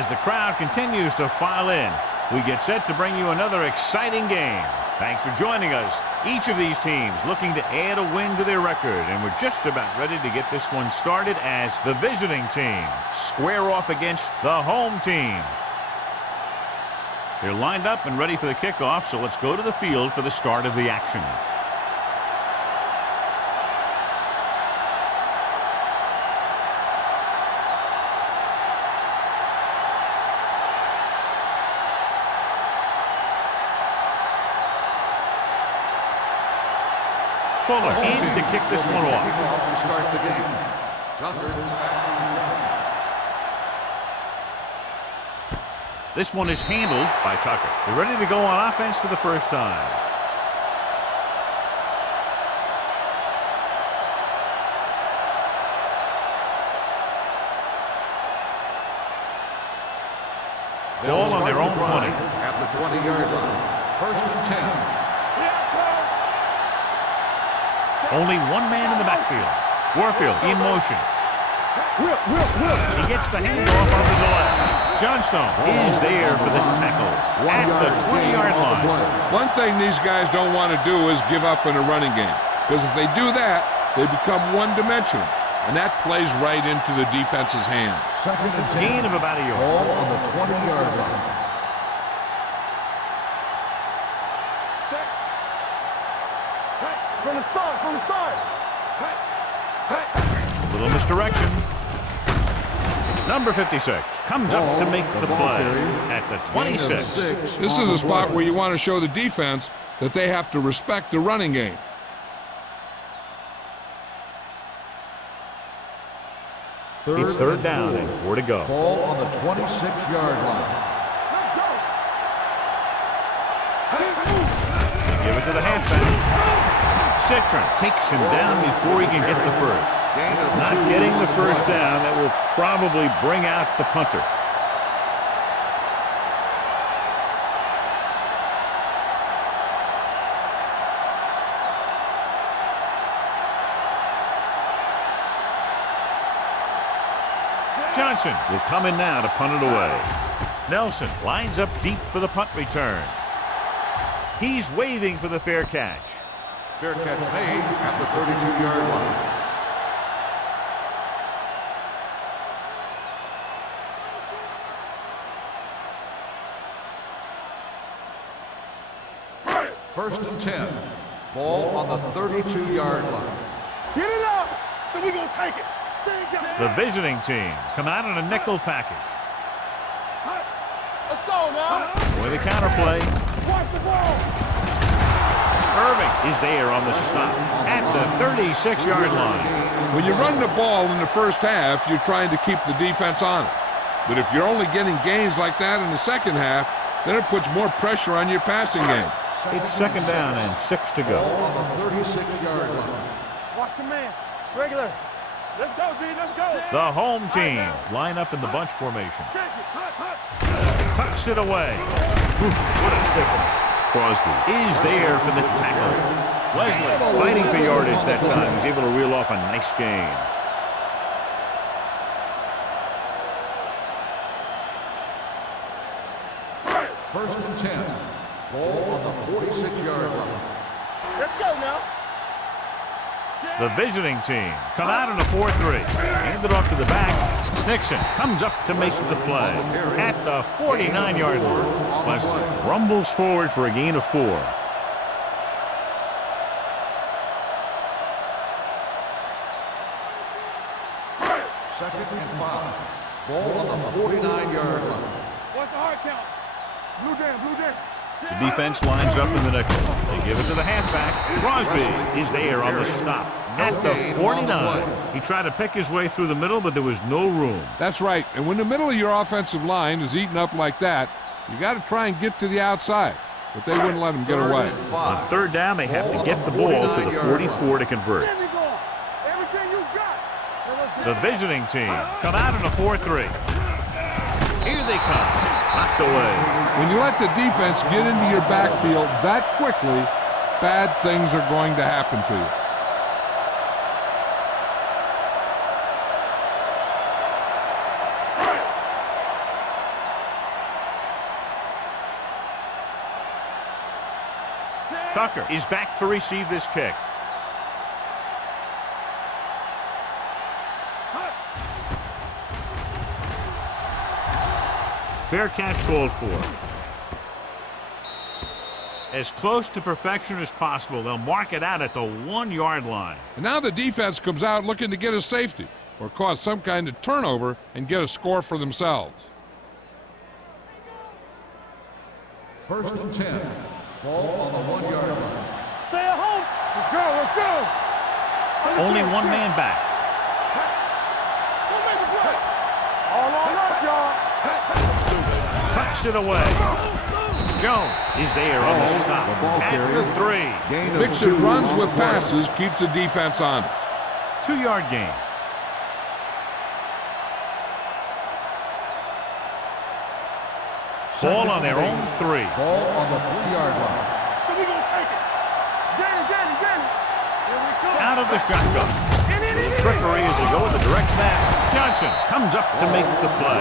As the crowd continues to file in, we get set to bring you another exciting game. Thanks for joining us. Each of these teams looking to add a win to their record, and we're just about ready to get this one started as the visiting team square off against the home team. They're lined up and ready for the kickoff, so let's go to the field for the start of the action. Fuller in to kick this one off. To start the game. Tucker back to return. This one is handled by Tucker. They're ready to go on offense for the first time. Ball on their own 20. At the 20-yard line. 1st and 10. Only one man in the backfield. Warfield in motion. He gets the handoff on the delay. Johnstone is there for the tackle at the 20-yard line. One thing these guys don't want to do is give up in a running game, because if they do that, they become one-dimensional, and that plays right into the defense's hands. 2nd and 10. Gain of about a yard. Ball on the 20-yard line. From the start. Little misdirection. Number 56 comes up to make the play at the 26. This is a spot where you want to show the defense that they have to respect the running game. It's 3rd down and 4 to go. Ball on the 26-yard line. They give it to the halfback. Citron takes him down before he can get the first. Not getting the first down, that will probably bring out the punter. Johnson will come in now to punt it away. Nelson lines up deep for the punt return. He's waving for the fair catch. Fair catch made at the 32-yard line. First and 10. Ball on the 32-yard line. Get it up. So we gonna take it. The visiting team come out in a nickel package. Let's go now. For the counterplay. Watch the ball. Irving is there on the stop at the 36-yard line. When you run the ball in the first half, you're trying to keep the defense on it. But if you're only getting gains like that in the second half, then it puts more pressure on your passing game. It's 2nd down and 6 to go. Ball on the 36-yard line. Watch your man. Regular. Let's go, D. Let's go. The home team line up in the bunch formation. Tucks it away. What a stiff one. Crosby is there for the tackle. Wesley fighting for yardage that time. He's able to reel off a nice gain. First and 10. Ball on the 46-yard line. Let's go now. The visiting team come out in a 4-3. Hand it off to the back. Nixon comes up to make the play at the 49-yard line. Wesley rumbles forward for a gain of 4. Second and 5. Ball on the 49-yard line. What's the hard count? Blue down. The defense lines up in the nickel. They give it to the halfback. Crosby is there on the stop at the 49. He tried to pick his way through the middle, but there was no room. That's right. And when the middle of your offensive line is eaten up like that, you got to try and get to the outside. But they wouldn't let him get away. On 3rd down, they have to get the ball to the 44 to convert. Everything you got. The visiting team come out in a 4-3. Here they come. Knocked away. When you let the defense get into your backfield that quickly, bad things are going to happen to you. Tucker is back to receive this kick. Fair catch called for. As close to perfection as possible. They'll mark it out at the 1-yard line. And now the defense comes out looking to get a safety or cause some kind of turnover and get a score for themselves. 1st and 10. Ball on the 1-yard line. Stay at home. Let's go. Let's go. Only one man back. Don't make a play. All on us, y'all. Tucks it away. Jones is there on the stop. At the 3. Mixing runs with passes keeps the defense honest. 2-yard gain. Ball on their own 3. Ball on the 3-yard line. So we gonna take it. Get it. Here we go. Out of the shotgun. Little trickery as they go with the direct snap. Johnson comes up to make the play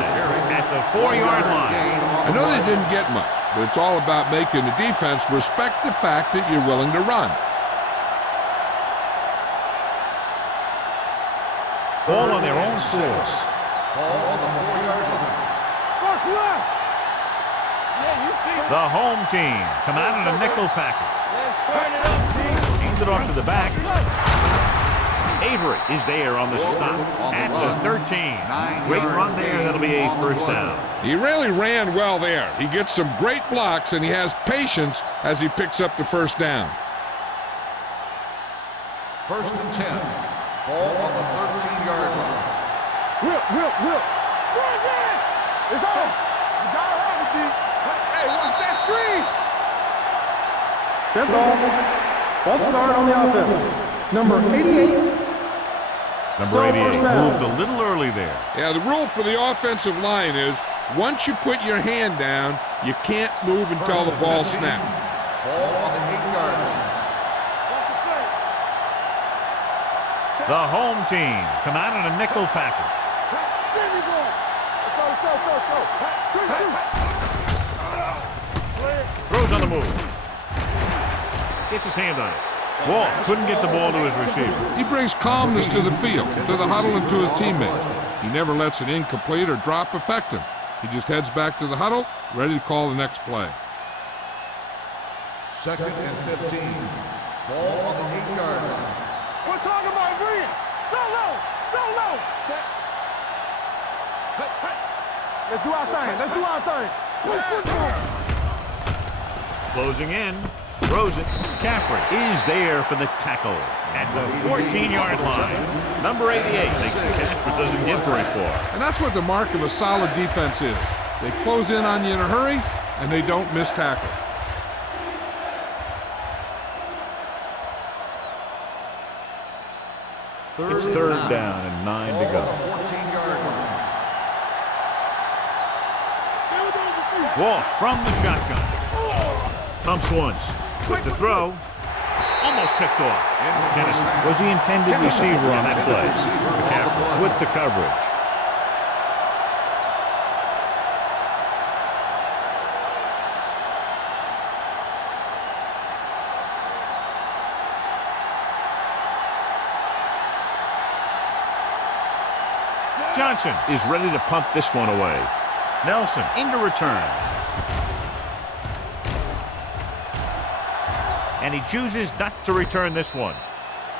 at the 4-yard line. I know they didn't get much, but it's all about making the defense respect the fact that you're willing to run. Ball on their own 4. Ball on the 4-yard line. Mark left. Yeah, you see. The home team come out in a nickel package. Let's turn it up, team. Hand it off to the back. Avery is there on the stop at the 13. Great run there. That'll be a 1st down. He really ran well there. He gets some great blocks, and he has patience as he picks up the 1st down. 1st and 10. Ball on the 13-yard line. Will. It's on. You gotta have it, D. Hey, watch that screen. Tempo. False start on the offense. Number 88. Number 88 moved a little early there. Yeah, the rule for the offensive line is once you put your hand down, you can't move until the ball snaps. Ball on the 8-yard line. The home team come out in a nickel package. There we go. Let's go. Throws on the move. Gets his hand on it. Walsh couldn't get the ball to his receiver. He brings calmness to the field, to the huddle, and to his teammates. He never lets an incomplete or drop affect him. He just heads back to the huddle, ready to call the next play. 2nd and 15. Ball on the 8-yard line. We're talking about Green. So low. Set. Let's do our thing. Closing in. Throws it. Caffrey is there for the tackle at the 14-yard line. Number 88 makes the catch but doesn't get very far. And that's what the mark of a solid defense is. They close in on you in a hurry, and they don't miss tackle. It's 3rd down and 9 to go. 14-yard line. Walsh from the shotgun. Pumps once. With the throw. Almost picked off. Kennison was the intended receiver on that play. McCaffrey with the coverage. Johnson is ready to pump this one away. Nelson into return. And he chooses not to return this one.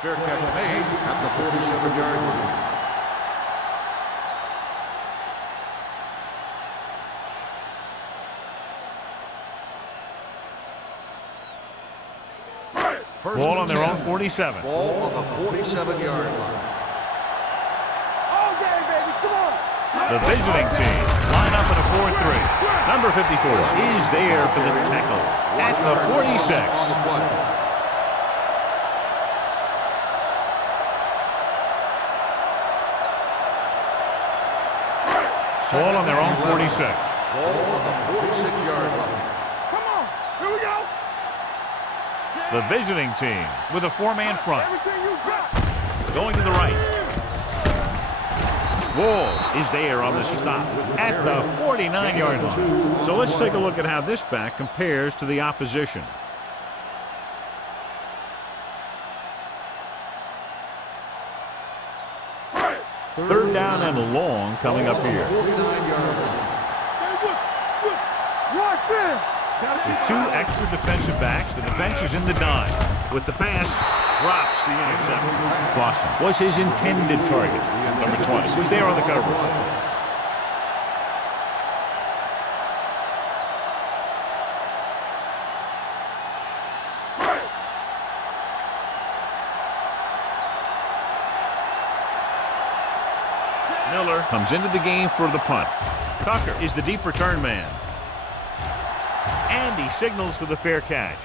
Fair catch made at the 47-yard line. Ball on their own 47. Ball on the 47-yard line. All day, baby. Come on. The visiting team line up in a 4-3. Number 54 is there for the tackle at the 46. On the play. Ball on their own 46. Ball on the 46-yard line. Come on. Here we go. The visiting team with a 4-man front. Everything you got. Going to the right. Walsh is there on the stop at the 49-yard line. So let's take a look at how this back compares to the opposition. Third down and long coming up here. 49-yard line. With 2 extra defensive backs, the defense is in the dime. With the pass, drops the interception. Clausen was his intended target. Number 20 was there on the coverage. Miller comes into the game for the punt. Tucker is the deep return man. And he signals for the fair catch.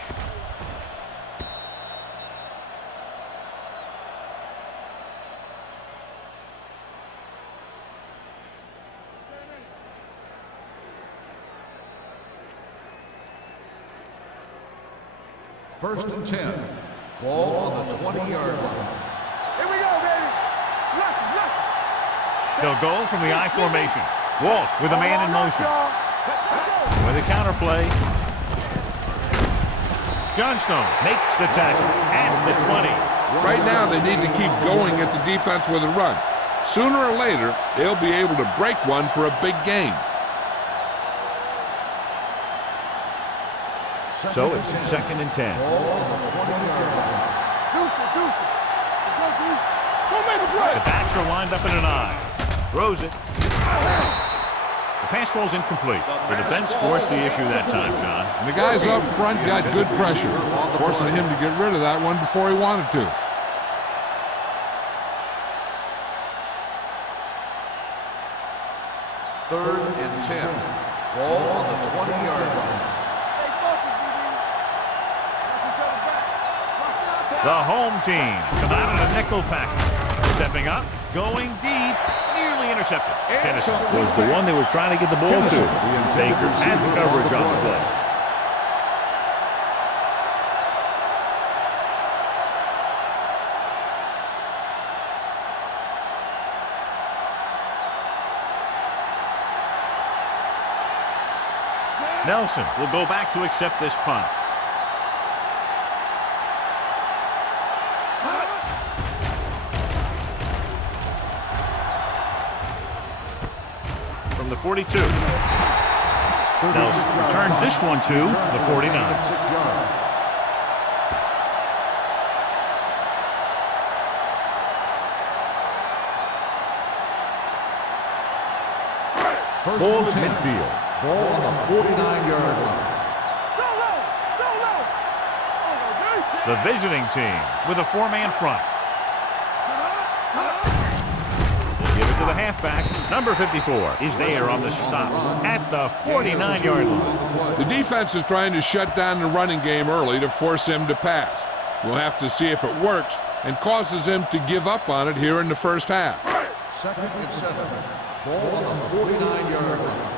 First and 10. Ball on the 20-yard line. Here we go, baby. Look. They'll go from the I formation. Walsh with a man in motion. With a counter play. Johnstone makes the tackle at the 20. Right now, they need to keep going at the defense with a run. Sooner or later, they'll be able to break one for a big gain. So it's second and 10. The backs are lined up in an I. Throws it. The pass falls incomplete. The defense forced the issue that time, John. And the guys up front got good pressure, forcing him to get rid of that one before he wanted to. Third and 10. Ball on the 20-yard line. The home team come out in a nickel package. Stepping up, going deep, nearly intercepted. Tennyson was the one they were trying to get the ball to. Baker had the coverage on the play. Nelson will go back to accept this punt. From the 42. Nelson returns this one to the 49. Ball at midfield. Ball on the 49-yard line. The visiting team with a 4-man front. They'll give it to the halfback. Number 54 is there on the stop at the 49-yard line. The defense is trying to shut down the running game early to force him to pass. We'll have to see if it works and causes him to give up on it here in the first half. Second and 7. Ball on the 49-yard line.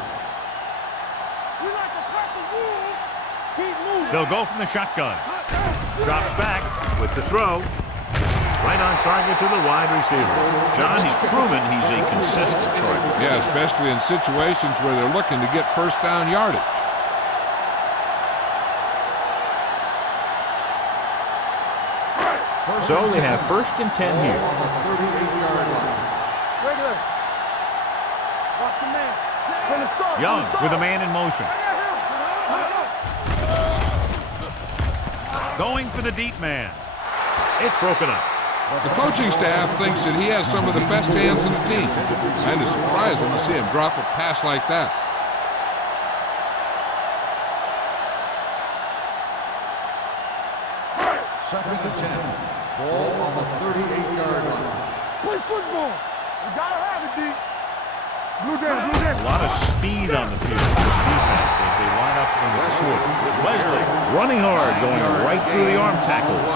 They'll go from the shotgun. Drops back with the throw. Right on target to the wide receiver. John, he's proven he's a consistent target. Yeah, especially in situations where they're looking to get first down yardage. So they have first and 10 here. On the 38-yard line. Watch your man. From the start. Young with a man in motion. Going for the deep man. It's broken up. The coaching staff thinks that he has some of the best hands in the team. And it's surprising to see him drop a pass like that. Second and 10. Ball on the 38-yard line. Play football. You gotta have it, D. Blue down, blue down. A lot of speed on the field for the defense as they line up in the court. Wesley running hard, going right through the arm tackles.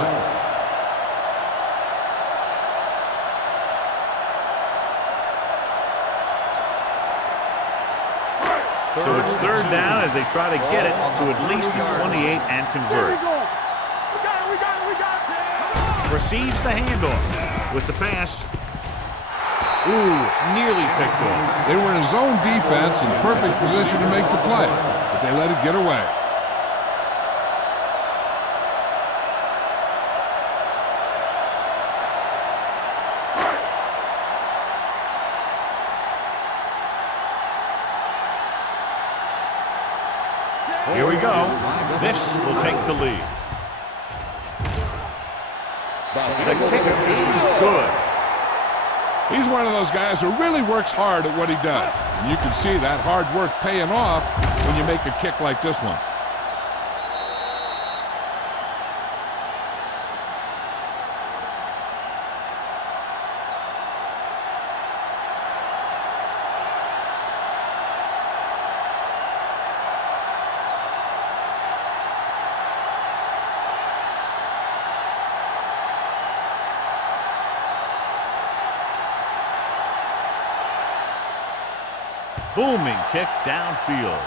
So it's third down as they try to get it to at least the 28 and convert. Receives the handoff with the pass. Ooh, nearly picked off. They were in zone defense in perfect position to make the play, but they let it get away. Here we go. This will take the lead. The kick is good. He's one of those guys who really works hard at what he does. And you can see that hard work paying off when you make a kick like this one. Booming kick downfield.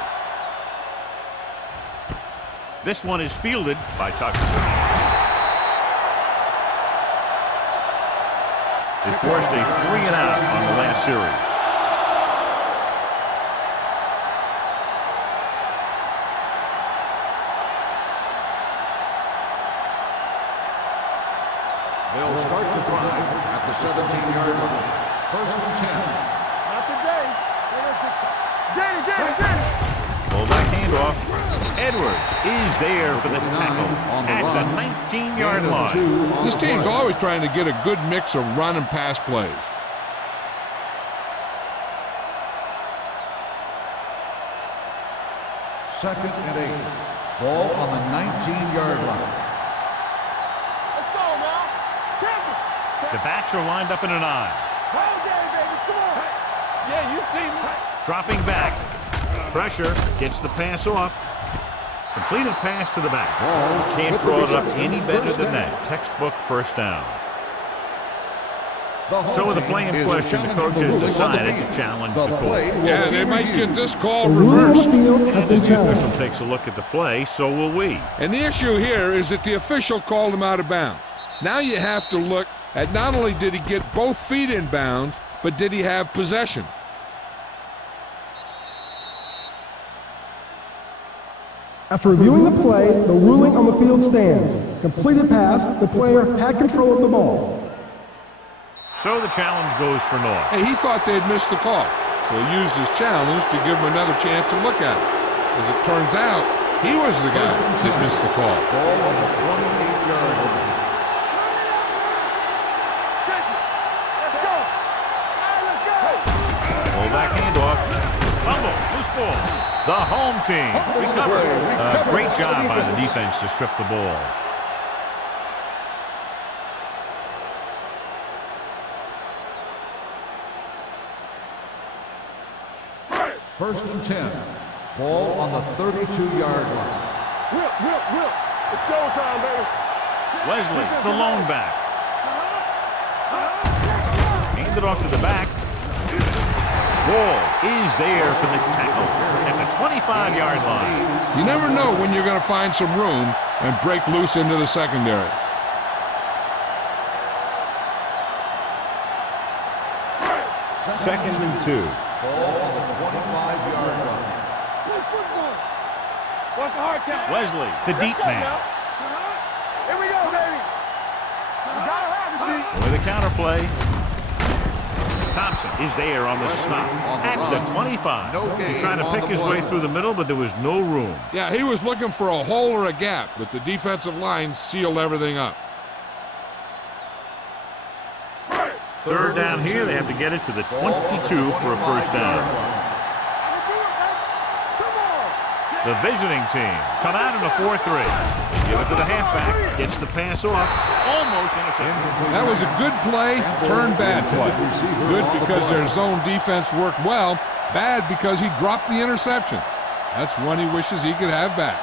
This one is fielded by Tucker. They forced a 3-and-out on the last series. They'll start the drive at the 17-yard line. 1st and 10. Not today. Get it. Well, back handoff. Edwards is there for the tackle at the 19-yard line. This team's always trying to get a good mix of run and pass plays. Second and 8. Ball on the 19-yard line. Let's go now. The backs are lined up in a 9. Hold game, baby. Come on. Yeah, you see me. Dropping back. Pressure. Gets the pass off. Completed pass to the back. Can't draw it up any better than that. Textbook first down. So with the play in question, the coach has decided to challenge the call. Yeah, they might get this call reversed. And as the official takes a look at the play, so will we. And the issue here is that the official called him out of bounds. Now you have to look at not only did he get both feet in bounds, but did he have possession? After reviewing the play, the ruling on the field stands. Completed pass, the player had control of the ball. So the challenge goes for North. Hey, he thought they'd missed the call, so he used his challenge to give him another chance to look at it. As it turns out, he was the guy that missed the call. Ball on the 28-yard line. Let's go. Let's go. Pull back handoff. Fumble. Loose ball. The home team recovered. A great job by the defense to strip the ball. First and 10. Ball on the 32-yard line. Whip. It's showtime, baby. Wesley, the lone back. Handed off to the back. Ball is there for the tackle at the 25-yard line. You never know when you're going to find some room and break loose into the secondary. Second and 2. Ball on the 25-yard line. Watch the hard count. Wesley, the deep man. Here we go, baby. You gotta have it, D. With a counterplay. Thompson is there on the stop at the 25. He tried to pick his way through the middle, but there was no room. Yeah, he was looking for a hole or a gap, but the defensive line sealed everything up. Third down here, they have to get it to the 22 for a first down. The visiting team come out in a 4-3. They give it to the halfback, gets the pass off, almost intercepted. That was a good play, turned bad play. Good because their zone defense worked well, bad because he dropped the interception. That's one he wishes he could have back.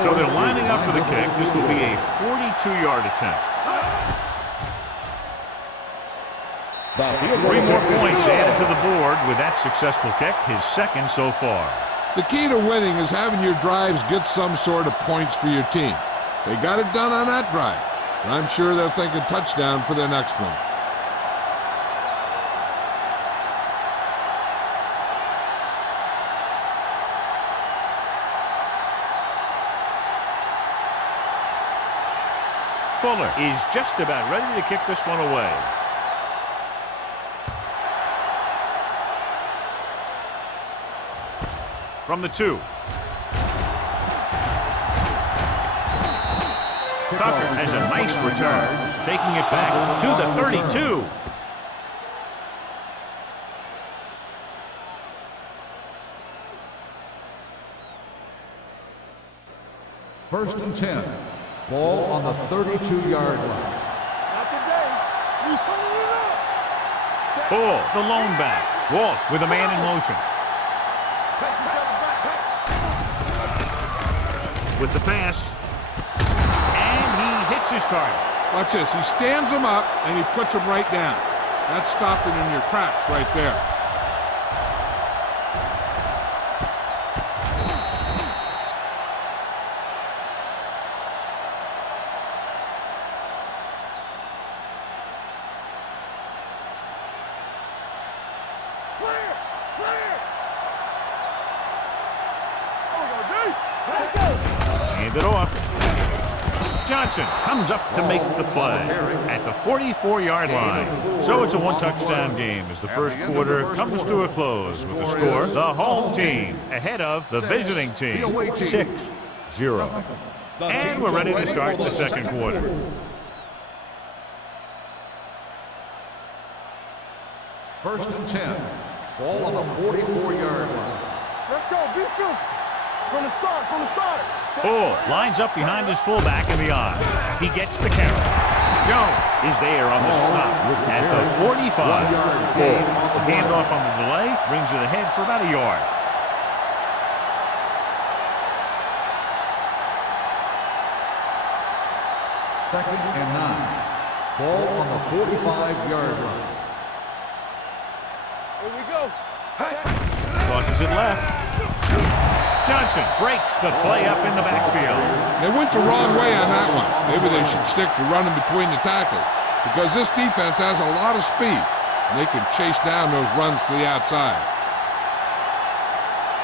So they're lining up for the kick. This will be a 42-yard attempt. 3 more points added to the board with that successful kick, his second so far. The key to winning is having your drives get some sort of points for your team. They got it done on that drive, and I'm sure they're thinking touchdown for their next one. Fuller is just about ready to kick this one away. From the 2. Tucker has a nice return, taking it back to the 32. First and 10. Ball on the 32-yard line. Not today. You turning it up. Ball, the lone back. Walsh with a man in motion. With the pass. And he hits his target. Watch this. He stands him up, and he puts him right down. That stopped it in your tracks right there. Hand it off. Johnson comes up to make the play at the 44-yard line. So it's a one-touchdown game as the first quarter comes to a close with the score, the home team ahead of the visiting team, 6-0. And we're ready to start the second quarter. First and 10. Ball on the 44-yard line. Let's go. Be physical. From the start. Bull lines up behind his fullback in the I. He gets the carry. Jones is there on the stop at the 45. Bull, the handoff on the delay, brings it ahead for about a yard. Second and 9. Ball on the 45-yard line. Here we go. Tosses it left. Johnson breaks the play up in the backfield. They went the wrong way on that one. Maybe they should stick to running between the tackles because this defense has a lot of speed, and they can chase down those runs to the outside.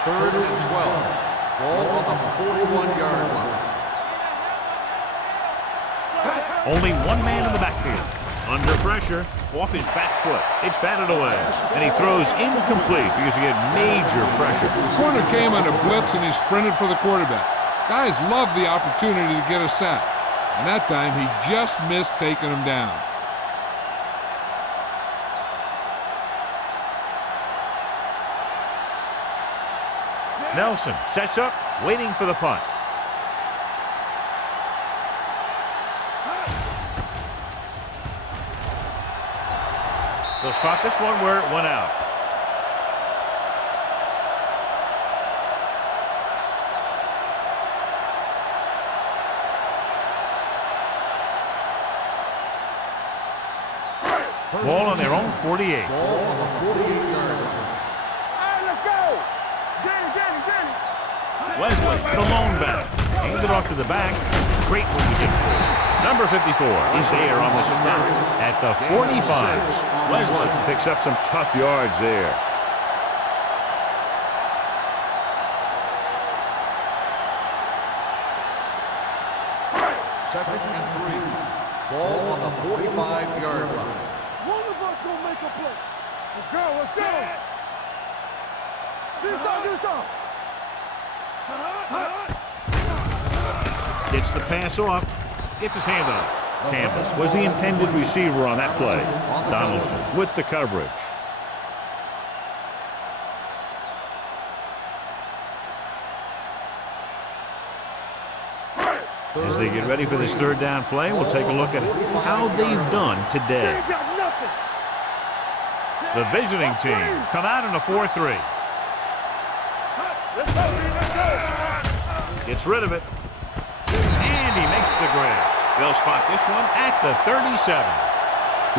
Third and 12. Ball on the 41-yard line. Only one man in the backfield. Under pressure, off his back foot. It's batted away, and he throws incomplete because he had major pressure. The corner came on a blitz, and he sprinted for the quarterback. Guys love the opportunity to get a sack, and that time he just missed taking him down. Nelson sets up, waiting for the punt. They'll spot this one where it went out. Ball on their own 48. Ball on the 48-yard line. All right, let's go. Danny. Wesley, the lone back. Hands it off to the back. Great move to get through. Number 54 is there on the stop at the 45. Wesley picks up some tough yards there. Second and 3. Ball on the 45-yard line. One of us gonna make a play. Let's go. Do something. Gets the pass off. Gets his hand up. Campbell was the intended receiver on that play. Donaldson with the coverage. As they get ready for this third down play, we'll take a look at how they've done today. The visiting team come out in a 4-3. Gets rid of it. And he makes the grab. They'll spot this one at the 37.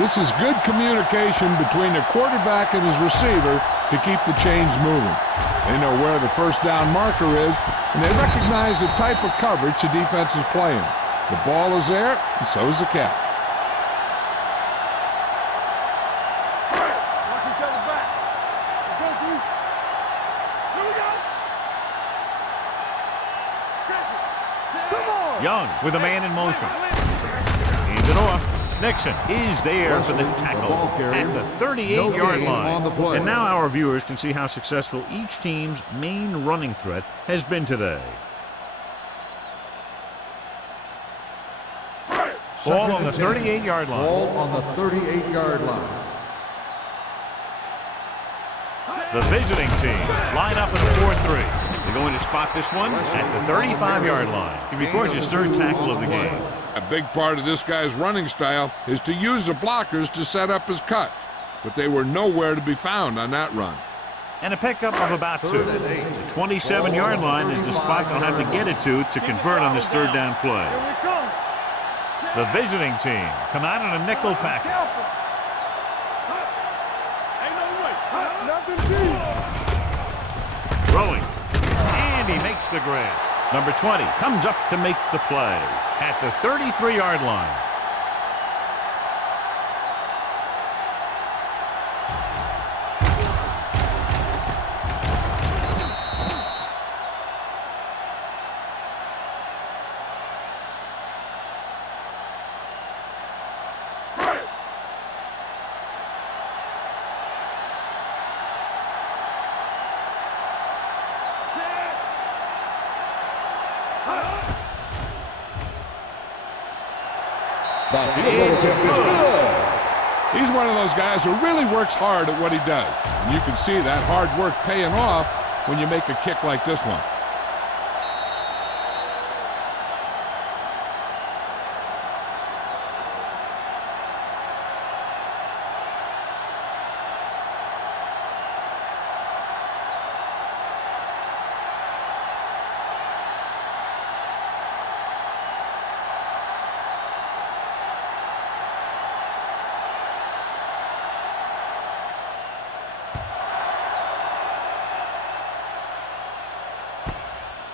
This is good communication between the quarterback and his receiver to keep the chains moving. They know where the first down marker is, and they recognize the type of coverage the defense is playing. The ball is there, and so is the catch. Watch each other back. Let's go, dude. Here we go. Check it. Come on. Young with a man in motion. Hands it off. Nixon is there for the tackle at the 38-yard line. And now our viewers can see how successful each team's main running threat has been today. Ball on the 38-yard line. Ball on the 38-yard line. The visiting team line up in a 4-3. They're going to spot this one at the 35-yard line. He records his third tackle of the game. A big part of this guy's running style is to use the blockers to set up his cut, but they were nowhere to be found on that run. And a pickup of about 2. The 27-yard line is the spot they'll have to get it to convert on this third down play. The visiting team come out in a nickel package. Throwing. And he makes the grab. Number 20 comes up to make the play at the 33-yard line. It's good. He's one of those guys who really works hard at what he does. And you can see that hard work paying off when you make a kick like this one.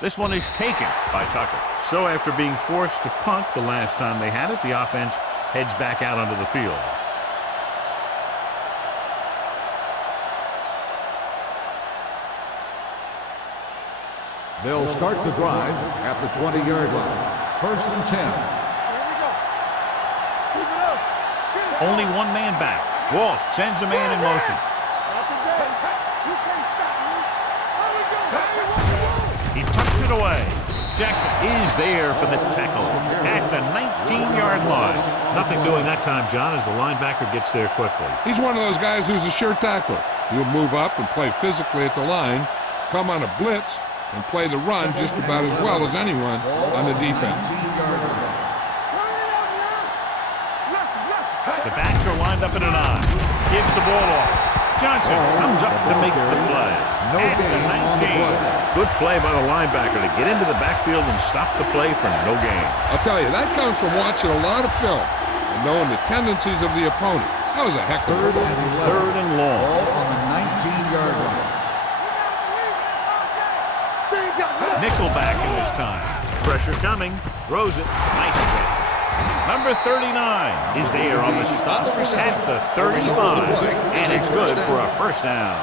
This one is taken by Tucker. So after being forced to punt the last time they had it, the offense heads back out onto the field. They'll start the drive at the 20-yard line. 1st and 10. Only one man back. Walsh sends a man in motion. He tucks it away. Jackson is there for the tackle at the 19-yard line. Nothing doing that time, John, as the linebacker gets there quickly. He's one of those guys who's a sure tackler. He'll move up and play physically at the line, come on a blitz, and play the run just about as well as anyone on the defense. The backs are lined up in an I. Gives the ball off. Johnson comes up to make the play at the 19. Good play by the linebacker to get into the backfield and stop the play for no gain. I'll tell you, that comes from watching a lot of film and knowing the tendencies of the opponent. That was a heck of a play. Third and long. Ball on the 19-yard line. Nickelback in this time. Pressure coming. Throws it. Nice adjustment. Number 39 is there on the stop at the 35. And it's good for a first down.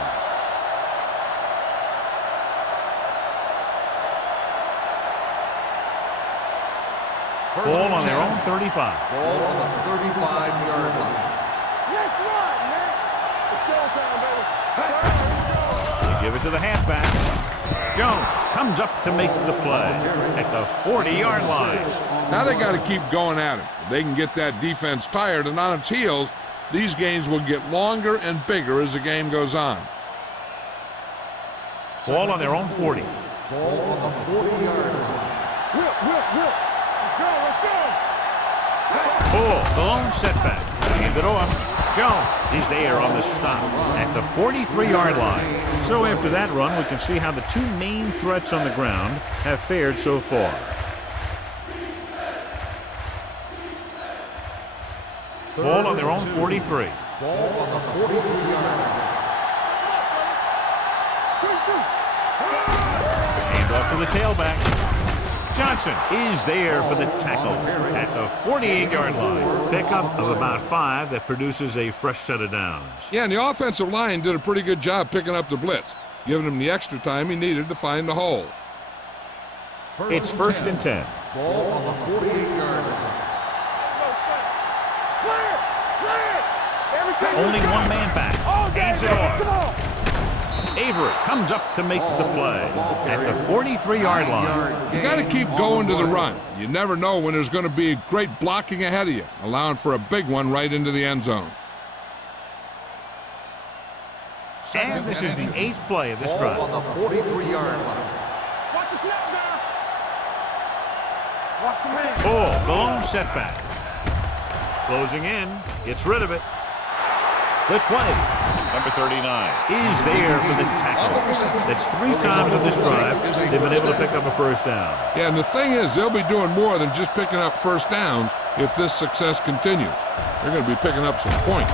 Ball on their own 35. Ball on the 35-yard line. They give it to the halfback. Jones comes up to make the play at the 40-yard line. Now they got to keep going at him. If they can get that defense tired and on its heels, these games will get longer and bigger as the game goes on. Ball on their own 40. Ball on the 40-yard line. Let's go. Pull, the lone setback. Hand it off. Jones is there on the stop at the 43-yard line. So after that run, we can see how the two main threats on the ground have fared so far. Ball on their own 43. Ball on the 43-yard line. Hand off to the tailback. Johnson is there for the tackle at the 48-yard line. Pickup of about 5 that produces a fresh set of downs. Yeah, and the offensive line did a pretty good job picking up the blitz, giving him the extra time he needed to find the hole. It's 1st and 10. Ball on the 48-yard line. only one man back. Hands it off. Avery comes up to make the play at the 43-yard line. You got to keep going to the run. You never know when there's going to be great blocking ahead of you, allowing for a big one right into the end zone. And this is the 8th play of this drive. On the 43-yard line. Watch the snap now. Watch the man. Oh, the lone setback. Closing in, gets rid of it. The 20, number 39, is there for the tackle. That's 3 times in this drive they've been able to pick up a first down. Yeah, and the thing is, they'll be doing more than just picking up first downs if this success continues. They're going to be picking up some points.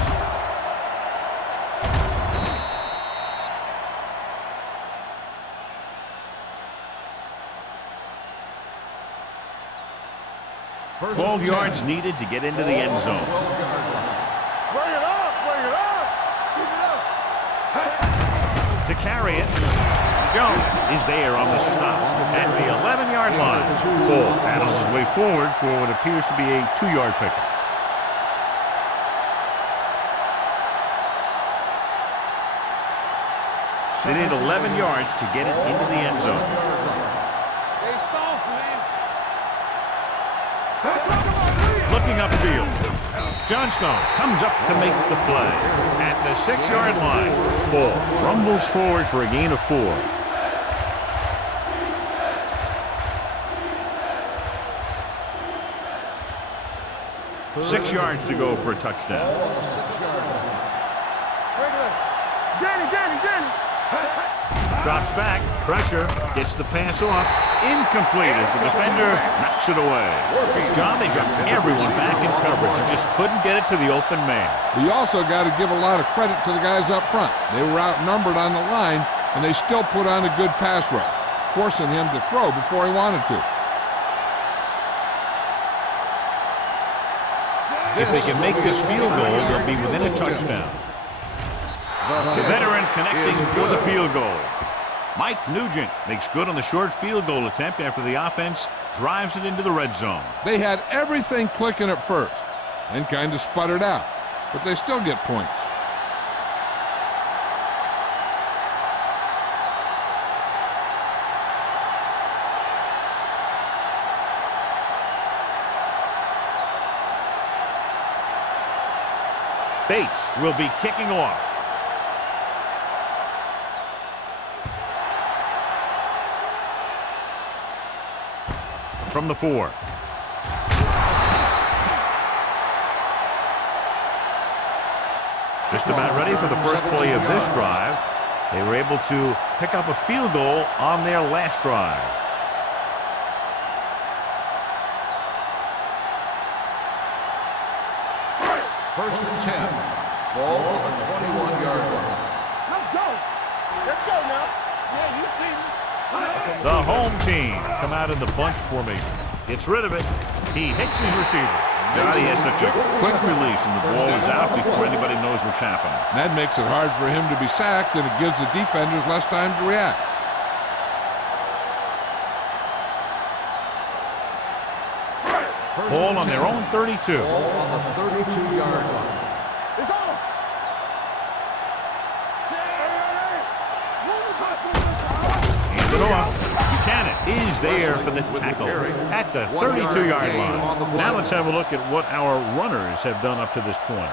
First 12 yards needed to get into the end zone. Bring it up, bring it up. Keep it up. To carry it, Jones is there on the stop at the 11-yard line. Ball paddles his way forward for what appears to be a 2-yard pickup. They need 11 yards to get it into the end zone. Stay soft, man. Looking upfield, Johnstone comes up to make the play at the 6-yard line. Ball rumbles forward for a gain of 4. Six yards to go for a touchdown. Danny. Drops back, pressure, gets the pass off, incomplete as the defender knocks it away. John, they jumped everyone back in coverage and just couldn't get it to the open man. We also got to give a lot of credit to the guys up front. They were outnumbered on the line, and they still put on a good pass rush, forcing him to throw before he wanted to. If they can make this field goal, they'll be within a touchdown. The veteran connecting for the field goal. Mike Nugent makes good on the short field goal attempt after the offense drives it into the red zone. They had everything clicking at first and kind of sputtered out, but they still get points. Bates will be kicking off. From the 4. Just about ready for the first play of this drive. They were able to pick up a field goal on their last drive. First and 10. Ball on the 21-yard line. Let's go. Let's go now. Yeah, you see me. The home team come out in the bunch formation. Gets rid of it. He hits his receiver. God, he has such a quick release, and the ball is out before anybody knows what's happening. That makes it hard for him to be sacked, and it gives the defenders less time to react. Ball on their own 32. Ball on the 32-yard line. It's on. Hands it off. Buchanan is there for the tackle at the 32-yard line. Now let's have a look at what our runners have done up to this point.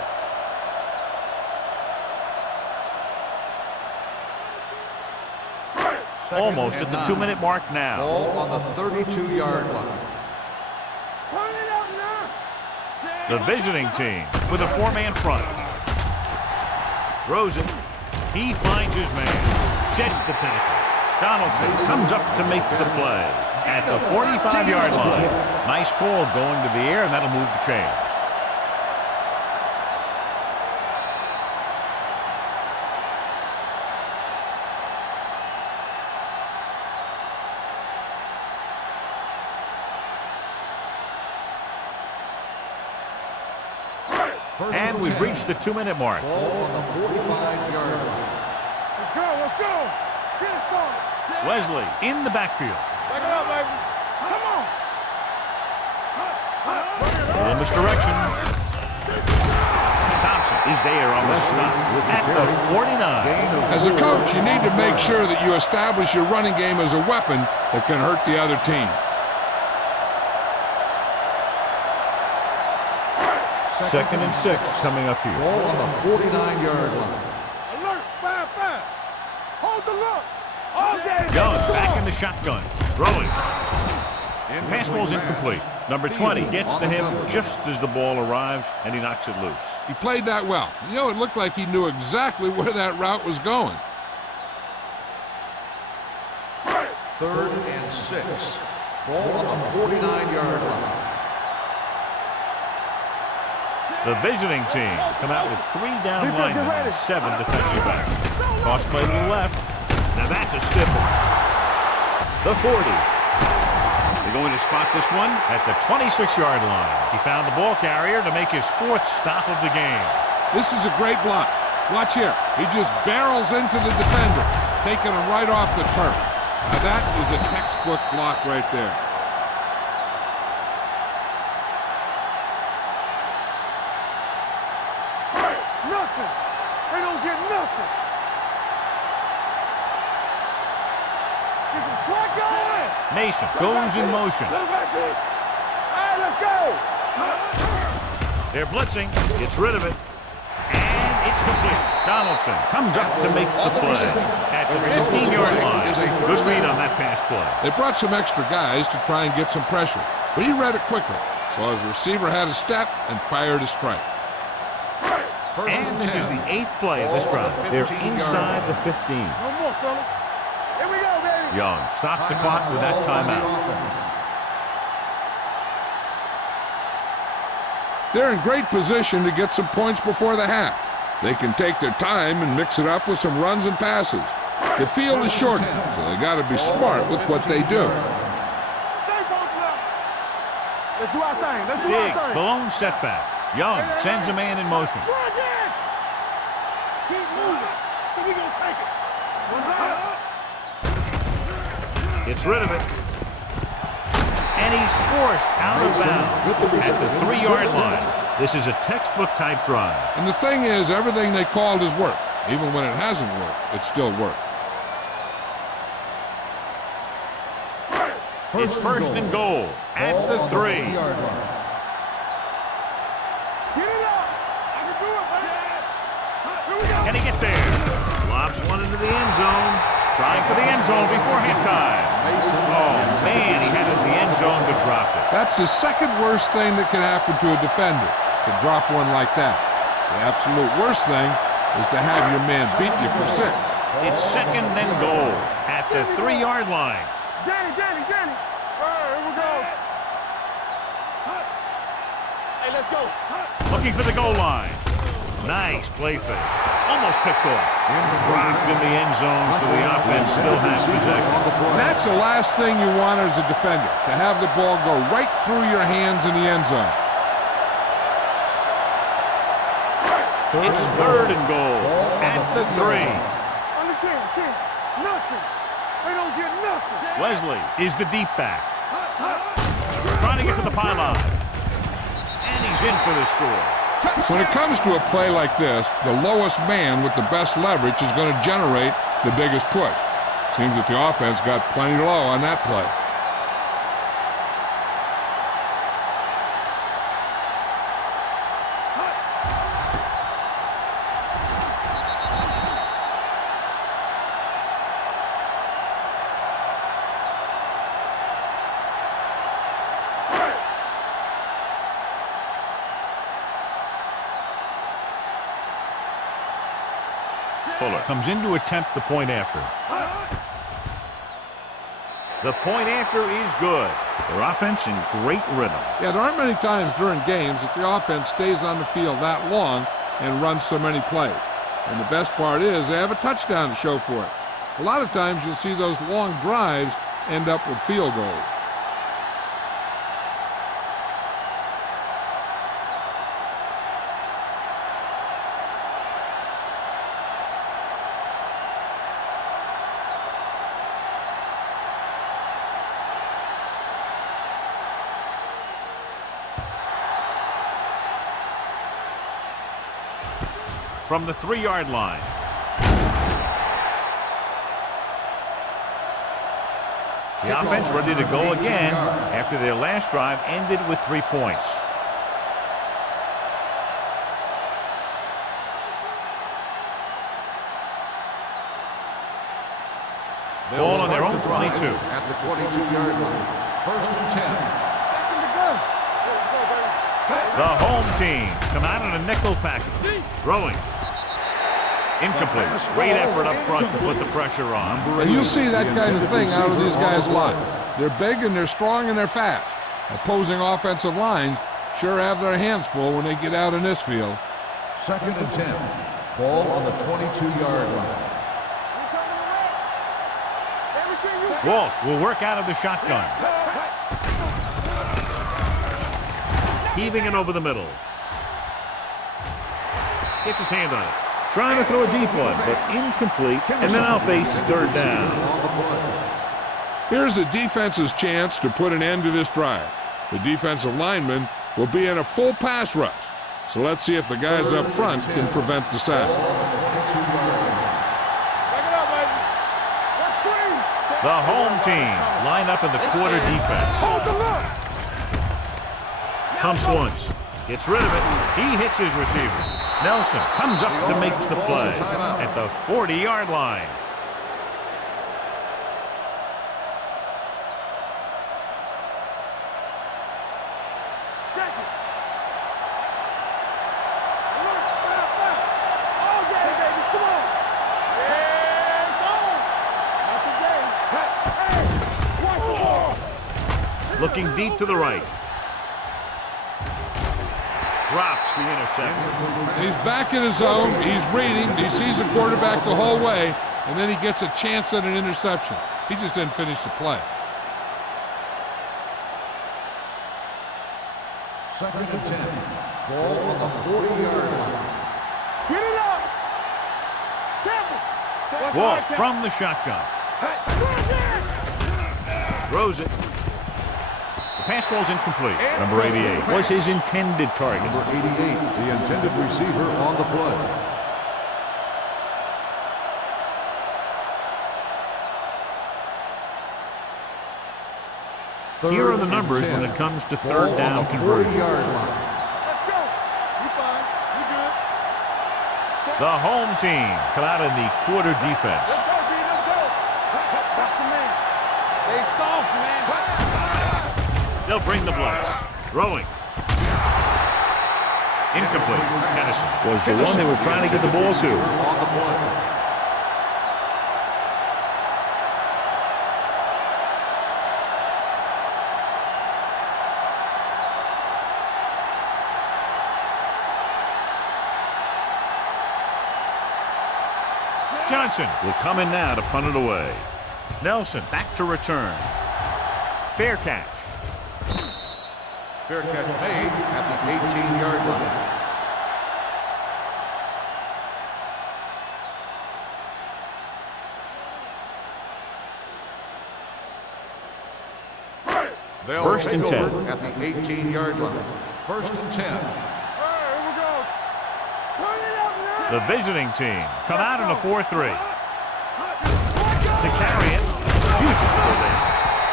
Almost at the 2-minute mark now. Ball on the 32-yard line. Turn it up now. The visiting team with a 4-man front. Throws it. He finds his man. Sheds the tackle. Donaldson comes up to make the play at the 45-yard line. Nice call going to the air, and that'll move the chains. And we've reached the 2-minute mark. Ball on the 45-yard line. Let's go. Let's go. Get it started. Wesley in the backfield. Back it up, baby. Come on. Full misdirection. Thompson is there on the stop at the 49. As a coach, you need to make sure that you establish your running game as a weapon that can hurt the other team. Second and 6 coming up here. Ball on the 49-yard line. Alert, 5-5. Hold the look. All day. Young back in the shotgun. Throwing. Pass ball's incomplete. Number 20 gets to him just as the ball arrives, and he knocks it loose. He played that well. You know, it looked like he knew exactly where that route was going. Third and 6. Ball on the 49-yard line. The visiting team come out with 3 down linemen and 7 defensive backs. Cross play to the left. Now that's a stiff one. The 40. They're going to spot this one at the 26-yard line. He found the ball carrier to make his 4th stop of the game. This is a great block. Watch here. He just barrels into the defender, taking him right off the turf. Now that is a textbook block right there. Nothing. They don't get nothing. Get some slack going. Mason goes in motion. All right, let's go. They're blitzing. Gets rid of it. And it's complete. Donaldson comes up to make the play at the 15-yard line. Good read on that pass play. They brought some extra guys to try and get some pressure, but he read it quickly. So his receiver had a step and fired a strike. And this is the 8th play of this drive. They're inside the 15. No more, fellas. Here we go, baby. Young stops the clock with that timeout. They're in great position to get some points before the half. They can take their time and mix it up with some runs and passes. The field is shortened, so they got to be smart with what they do. Let's do our thing. Let's do Big, our thing. the lone setback. Young sends a man in motion. Keep moving. So we gonna take it. Gets rid of it. And he's forced out of bounds at the 3-yard line. This is a textbook type drive. And the thing is, everything they called has worked. Even when it hasn't worked, it still worked. It's first and goal at the 3. Get it up. I can do it, baby. Here we go. Can he get there? Lobs one into the end zone. Trying for the end zone before halftime. Oh, man, he had it in the end zone but dropped it. That's the second worst thing that can happen to a defender, to drop one like that. The absolute worst thing is to have your man beat you for 6. It's second and goal at the 3-yard line. Danny. All right, here we go. Hey, let's go. Looking for the goal line. Nice play fake. Almost picked off. Dropped in the end zone, so the offense still has possession. And that's the last thing you want as a defender, to have the ball go right through your hands in the end zone. It's third and goal at the 3. Understand, kid. Nothing. They don't get nothing. Wesley is the deep back. Trying to get to the pylon. And he's in for the score. When it comes to a play like this, the lowest man with the best leverage is going to generate the biggest push. Seems that the offense got plenty low on that play. Fuller comes in to attempt the point after. The point after is good. Their offense in great rhythm. Yeah, there aren't many times during games that the offense stays on the field that long and runs so many plays. And the best part is they have a touchdown to show for it. A lot of times you'll see those long drives end up with field goals. from the 3-yard line. The offense ready to go again after their last drive ended with 3 points. Ball on their own 22. At the 22-yard line. 1st and 10. Back in the gun. The home team come out in a nickel package. Throwing. Incomplete. Great effort up front to put the pressure on. And you'll see that kind of thing out of these guys a lot. They're big and they're strong and they're fast. Opposing offensive lines sure have their hands full when they get out in this field. 2nd and 10. Ball on the 22-yard line. Walsh will work out of the shotgun. Heaving it over the middle. Gets his hand on it. Trying to throw a deep one, but incomplete. And then I'll face 3rd down. Here's the defense's chance to put an end to this drive. The defensive lineman will be in a full pass rush. So let's see if the guys up front can prevent the sack. The home team line up in the quarter defense. Pumps once. Gets rid of it. He hits his receiver. Nelson comes up to make the play at the 40-yard line. Looking deep to the right. Drops the interception. He's back in his zone. He's reading. He sees the quarterback the whole way, and then he gets a chance at an interception. He just didn't finish the play. 2nd and 10. Ball on the 40-yard line. Get it up. Walsh from the shotgun. Throws it. The pass ball's incomplete. Number 88 was his intended target. Number 88, the intended receiver on the play. Here are the numbers when it comes to 3rd down conversions. Let's go. You fine. You good. The home team come out in the quarter defense. Let's go, B. Let's go. That's your man. Stay soft, man. They'll bring the blitz. Throwing. Incomplete. Tennyson was the one they were trying to get the ball to. On the play. Johnson will come in now to punt it away. Nelson back to return. Fair catch. Fair catch made at the 18-yard line. They'll 1st and take 10. over at the 18-yard line. 1st and 10. All right, here we go. Turn it up now. The visiting team come out in a 4-3. To carry it, uses the delay.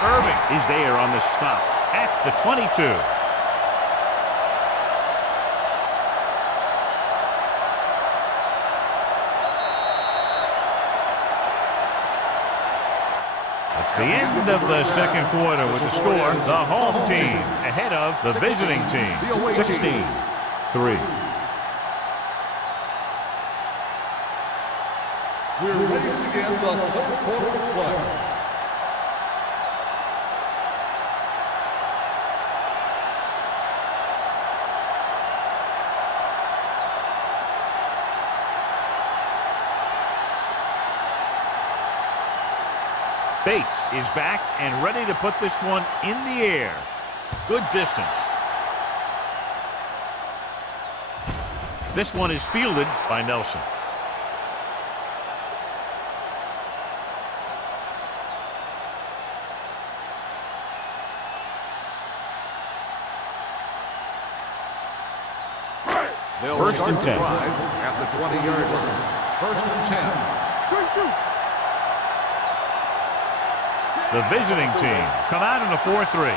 Irving is there on the stop at the 22. It's the end of the 2nd quarter with the score. The home team ahead of the visiting team. 16-3. We're ready to begin the 3rd quarter of play. Bates is back and ready to put this one in the air. Good distance. This one is fielded by Nelson. They'll First start and the 10. drive at the 20-yard line. First and 10. Good shoot. The visiting team come out in a 4-3.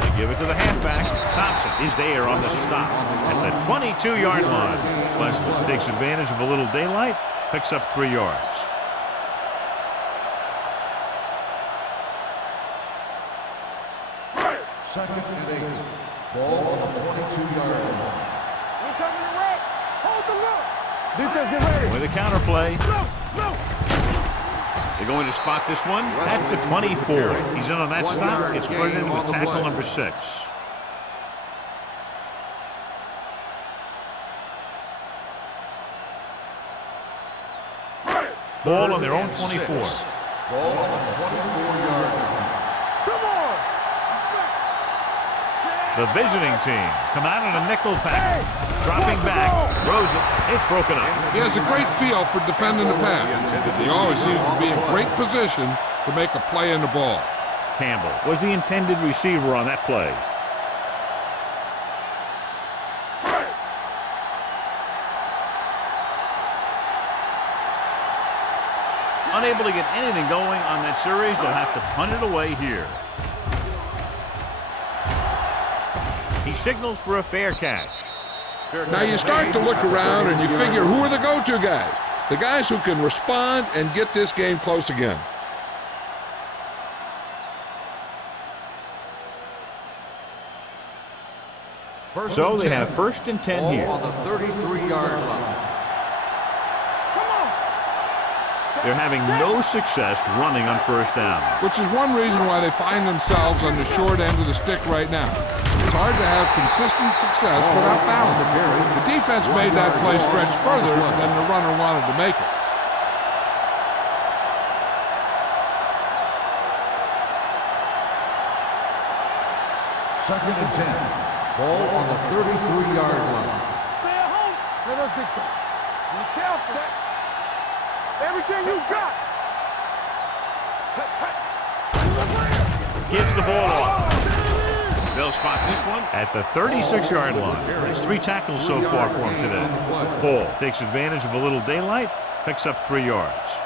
They give it to the halfback. Thompson is there on the stop at the 22-yard line. Wesley takes advantage of a little daylight, picks up 3 yards. Second and 8. Ball on the 22-yard line. We're coming to red. Hold the look. Defense, get ready. With a counterplay, No, no. they're going to spot this one at the 24. He's in on that stop. Gets credited with tackle number 6. Ball on their own 24. Ball on the 24-yard line. Come on. The visiting team come out in a nickel package. Dropping back, throws it. It's broken up. He has a great feel for defending the pass. He always seems to be in great position to make a play in the ball. Campbell was the intended receiver on that play. Unable to get anything going on that series, they'll have to punt it away here. He signals for a fair catch. Now you start to look around and you figure, who are the go-to guys? The guys who can respond and get this game close again. So they have first and 10 here. On the 33-yard line. They're having no success running on first down. Which is one reason why they find themselves on the short end of the stick right now. It's hard to have consistent success without balance. The defense made that play stretch further than the runner wanted to make it. Second and 10. Ball on the 33-yard line. Stay at home. Let us be tough. Be careful. Everything you got. Gives the ball off. They'll spot this one at the 36-yard line. It's 3 tackles so far for him today. Hall takes advantage of a little daylight, picks up 3 yards.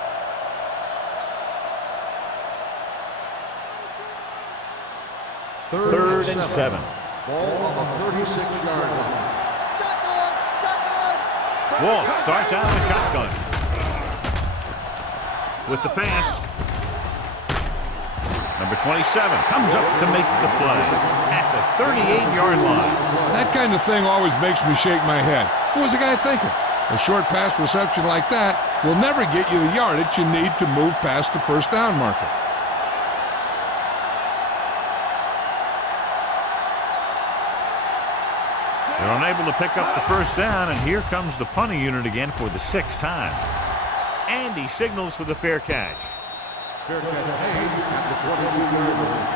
Third and 7. Ball on the 36-yard line. Wall starts out in a shotgun. With the pass, number 27 comes up to make the play at the 38-yard line. That kind of thing always makes me shake my head. What was the guy thinking? A short pass reception like that will never get you the yardage you need to move past the first down marker. They're unable to pick up the first down, and here comes the punting unit again for the 6th time. And he signals for the fair catch. Fair catch made at the 22-yard line.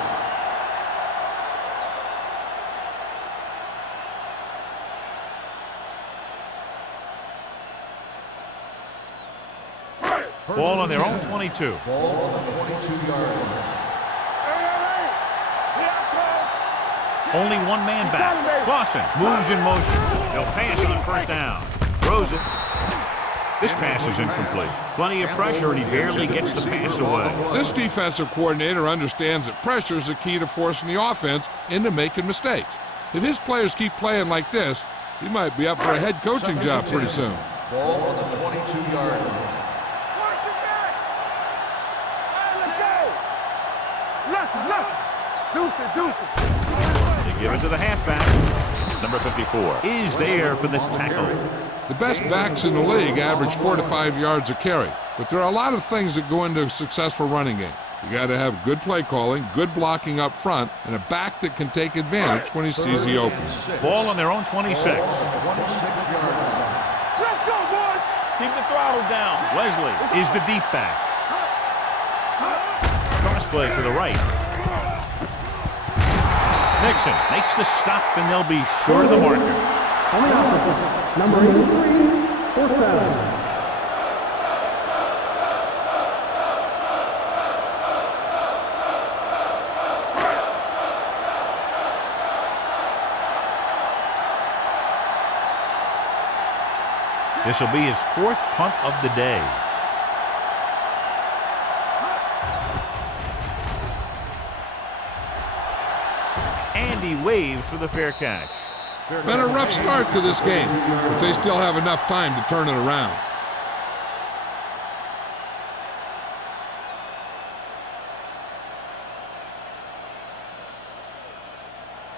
Ball on their own 22. Ball on the 22-yard line. Only one man back. Clausen moves in motion. They'll pass on first down. Throws it. This pass is incomplete. Plenty of pressure, and he barely gets the pass away. This defensive coordinator understands that pressure is the key to forcing the offense into making mistakes. If his players keep playing like this, he might be up for a head coaching job pretty soon. Ball on the 22-yard line. They give it to the halfback. Number 54 is there for the tackle. The best backs in the league average 4 to 5 yards a carry, but there are a lot of things that go into a successful running game. You got to have good play calling, good blocking up front, and a back that can take advantage when he sees the opening. Ball on their own 26. 26-yard line. Let's go, boys. Keep the throttle down. Wesley is the deep back. Cross play to the right. Nixon makes the stop, and they'll be short of the marker. On the offense, number 83, 4th down. This will be his 4th punt of the day. And he waves for the fair catch. Been a rough start to this game, but they still have enough time to turn it around.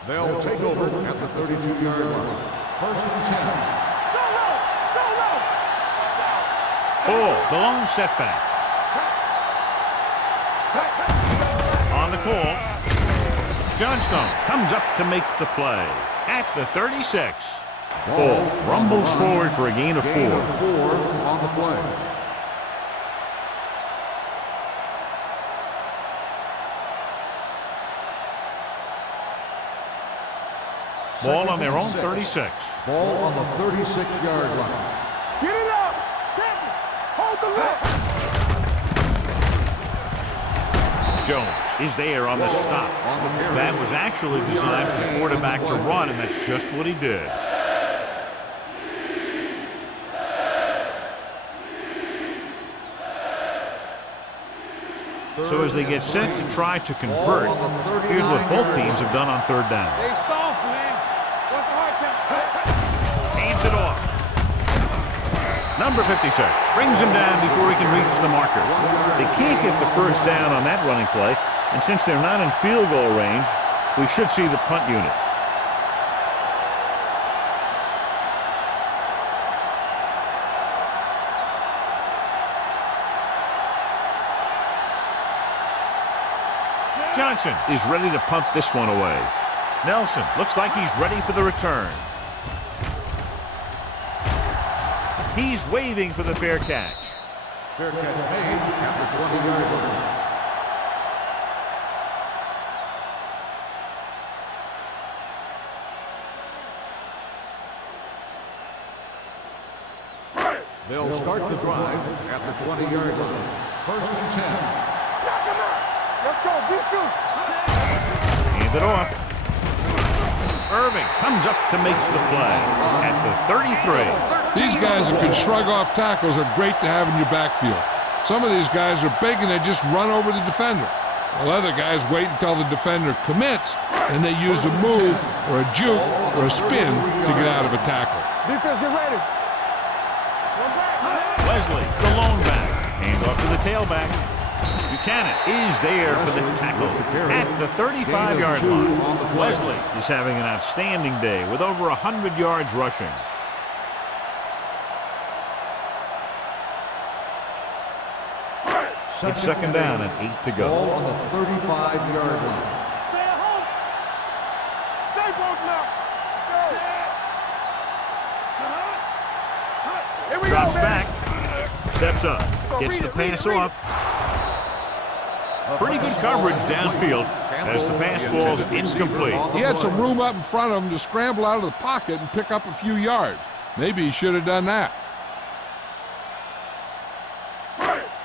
They'll take over at the 32-yard line. 1st and 10. Full, the lone setback. On the call, Johnstone comes up to make the play at the 36. Ball rumbles forward for a gain of 4. Gain of 4 on the play. Ball on their own 36. Ball on the 36-yard line. Get it up. Hold the look. Jones is there on the stop. That was actually designed for the quarterback to run, and that's just what he did. So as they get set to try to convert, here's what both teams have done on 3rd down. They soft, man. What's the hard count? Hands it off. Number 56 brings him down before he can reach the marker. They can't get the 1st down on that running play, and since they're not in field goal range, we should see the punt unit. Johnson is ready to punt this one away. Nelson looks like he's ready for the return. He's waving for the fair catch. Fair catch made at the 20-yard line. They'll start the drive at the 20-yard line. 1st and 10. Knock him out. Let's go. Defuse. Hand it off. Irving comes up to make the play at the 33. These guys that can shrug off tackles are great to have in your backfield. Some of these guys are big and they just run over the defender. While other guys wait until the defender commits and they use a move or a juke or a spin to get out of a tackle. Defense, get ready. Wesley, the lone back. Hand off to the tailback. Buchanan is there for the tackle at the 35-yard line. Wesley is having an outstanding day with over 100 yards rushing. It's 2nd down and 8 to go. Ball on the 35-yard line. Stay at home. Stay both now. Here we Drops go, back. Steps up. Gets the pass off. Pretty good coverage downfield as the pass falls incomplete. He had some room up in front of him to scramble out of the pocket and pick up a few yards. Maybe he should have done that.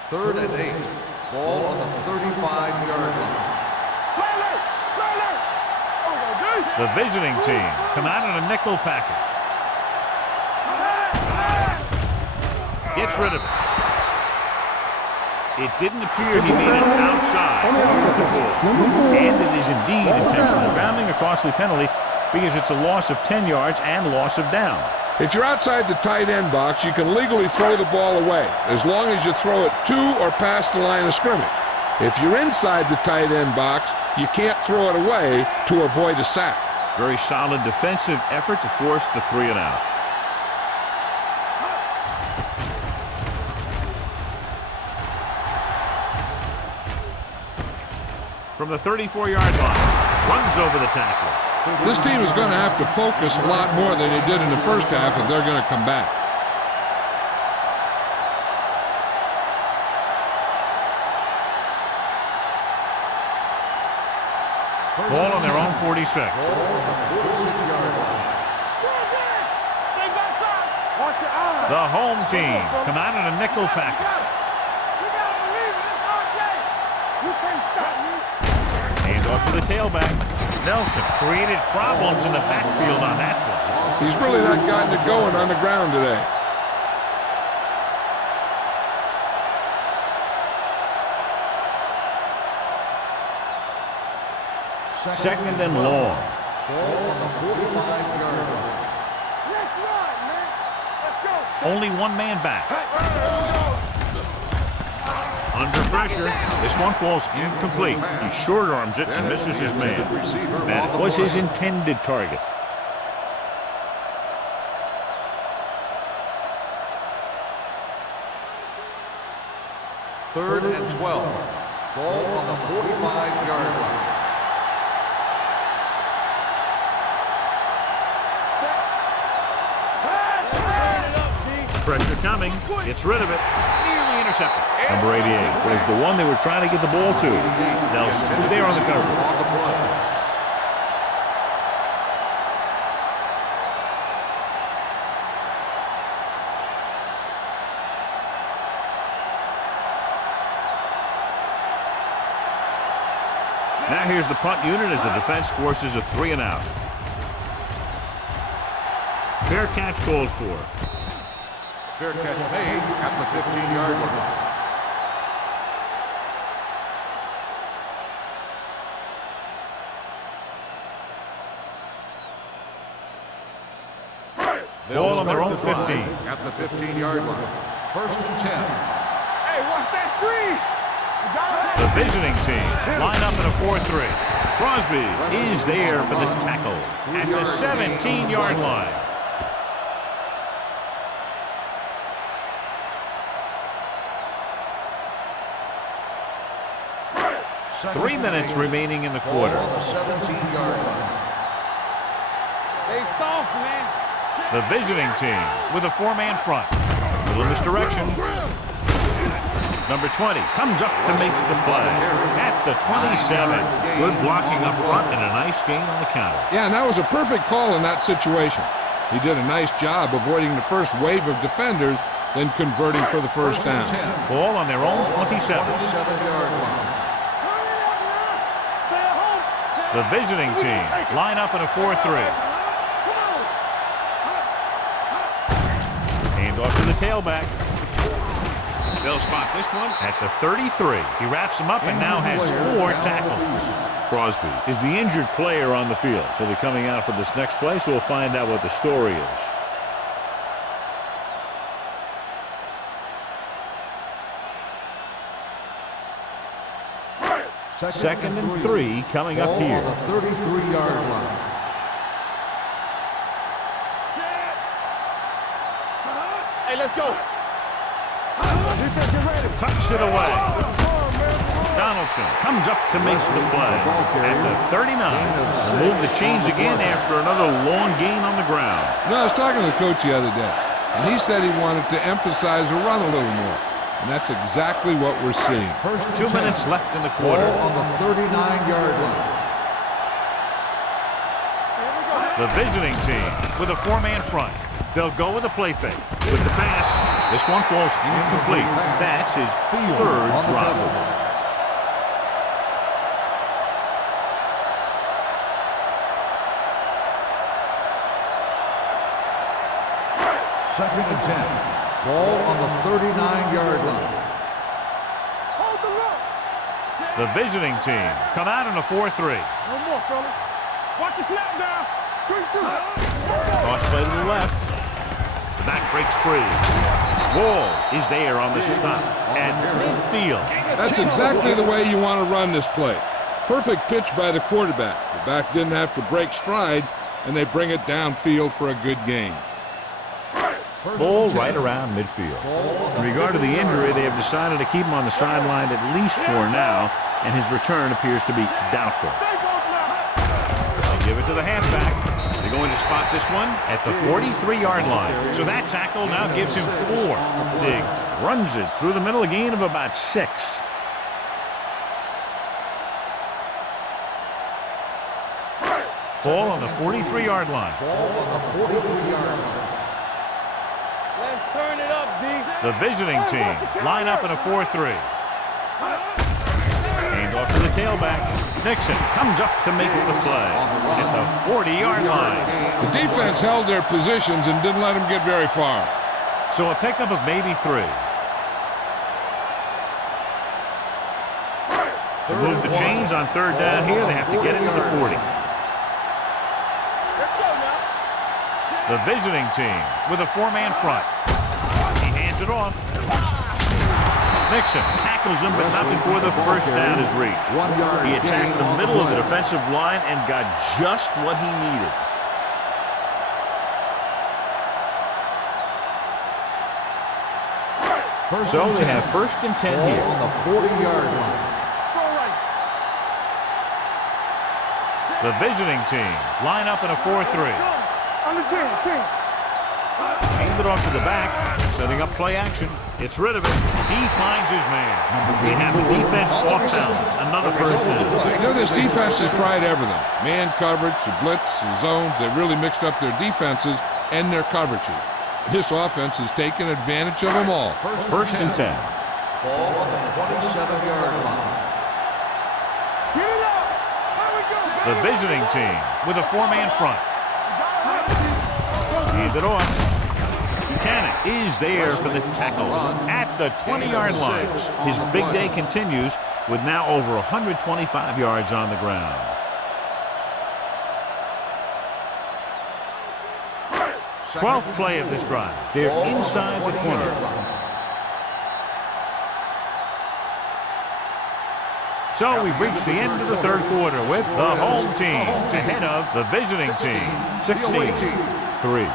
3rd and 8. Ball on the 35-yard line. The visiting team come out in a nickel package. Gets rid of it. It didn't appear he made it outside. Here's the ball. And it is indeed intentional grounding, a costly penalty because it's a loss of 10 yards and loss of down. If you're outside the tight end box, you can legally throw the ball away as long as you throw it to or past the line of scrimmage. If you're inside the tight end box, you can't throw it away to avoid a sack. Very solid defensive effort to force the 3 and out. From the 34-yard line, runs over the tackle. This team is going to have to focus a lot more than they did in the first half if they're going to come back. Ball on their own 46. Ball on the 46-yard line. The home team come out in a nickel package. Hand off to the tailback. Nelson created problems in the backfield on that play. He's really not gotten it going on the ground today. Second and long. Ball on the 45-yard line. Let's run, man. Let's go. Only one man back. Under pressure. This one falls incomplete. He short arms it and misses his man. That was his intended target. Third and 12. Ball on the 45-yard line. Pressure coming. Gets rid of it. Nearly intercepted. Number 88 was the one they were trying to get the ball to. Nelson was there on the cover. Now here's the punt unit as the defense forces a 3 and out. Fair catch called for. Fair catch made at the 15-yard line. Ball on their own 15. At the 15-yard line. First and 10. Hey, watch that screen. You gotta The visiting team line up in a 4-3. Crosby is there for the tackle at the 17-yard line. Second 3 minutes remaining in the ball quarter. on the 17-yard line. They soft, man. The visiting team with a 4-man front. Little misdirection. Number 20 comes up to make the play at the 27. Good blocking up front and a nice gain on the counter. Yeah, and that was a perfect call in that situation. He did a nice job avoiding the first wave of defenders, then converting for the first down. Ball on their own 27. 27-yard line. The visiting team line up in a 4-3. Hand off to the tailback. They'll spot this one at the 33. He wraps him up and now has 4 tackles. Crosby is the injured player on the field. He'll be coming out for this next play, so we'll find out what the story is. Second and 3 coming up here. On the 33-yard line. Hey, let's go. Defense, get ready. Tucks it away. Donaldson comes up to make the play at the 39. Move the chains again after another long gain on the ground. No, I was talking to the coach the other day, and he said he wanted to emphasize the run a little more. And that's exactly what we're seeing. 2 minutes left in the quarter. Ball on the 39-yard line. The visiting team with a 4-man front. They'll go with a play fake. With the pass, this one falls incomplete. That's his 3rd drop. Second and 10. Ball on the 39-yard line. Hold the look. The visiting team come out in a 4-3. One more, fella. Watch the snap down. Quick shoot. Cross play to the left. The back breaks free. Walls is there on the stop at midfield. That's exactly the way you want to run this play. Perfect pitch by the quarterback. The back didn't have to break stride, and they bring it downfield for a good gain. Ball right around midfield. In regard to the injury, they have decided to keep him on the sideline at least for now, and his return appears to be doubtful. They'll give it to the halfback. They're going to spot this one at the 43-yard line. So that tackle now gives him 4. Diggs runs it through the middle, a gain of about 6. Ball on the 43-yard line. Ball on the 43-yard line. Let's turn it up, D. The visiting team line up in a 4-3. Hand off to the tailback. Nixon comes up to make the play at the 40-yard line. The defense held their positions and didn't let them get very far. So a pickup of maybe 3. To move the chains on third down here, they have to get into the 40. Let's go now. The visiting team with a four-man front. He hands it off. Nixon tackles him, but not before the first down is reached. He attacked the middle of the defensive line and got just what he needed. So they have 1st and 10 here. On the 40-yard line. The visiting team line up in a 4-3. On the team. Hand it off to the back, setting up play action. It's rid of it. He finds his man. They have the defense off balance. Another first down. You know, this defense has tried everything. Man coverage, the blitz, the zones. They've really mixed up their defenses and their coverages. This offense has taken advantage of them all. 1st and 10. Ball on the 27-yard line. Get it up. There we go. The visiting team with a four-man front. Hand it off. Buchanan is there for the tackle at the 20-yard line. His big day continues with now over 125 yards on the ground. 12th play of this drive. They're inside the 20. So we've reached the end of the third quarter with the home team ahead of the visiting team, 16-3.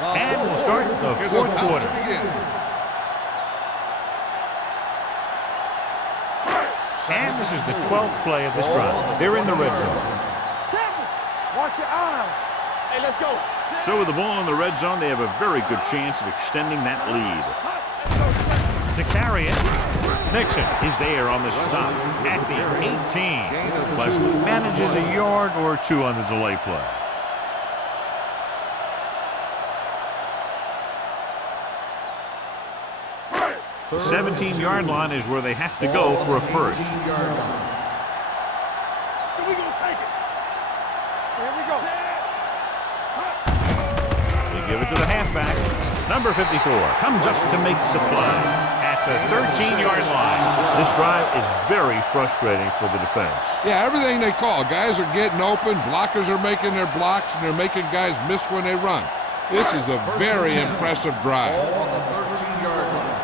And we'll start the fourth quarter. And this is the 12th play of this drive. They're in the red zone. Watch your eyes. Hey, let's go. So with the ball in the red zone, they have a very good chance of extending that lead. To carry it, Nixon is there on the stop at the 18. Leslie manages a yard or two on the delay play. The 17-yard line is where they have to go for a first. So we gonna take it. Here we go. They give it to the halfback. Number 54 comes up to make the play at the 13-yard line. This drive is very frustrating for the defense. Yeah, everything they call. Guys are getting open, blockers are making their blocks, and they're making guys miss when they run. This is a very impressive drive. Ball on the 13-yard line.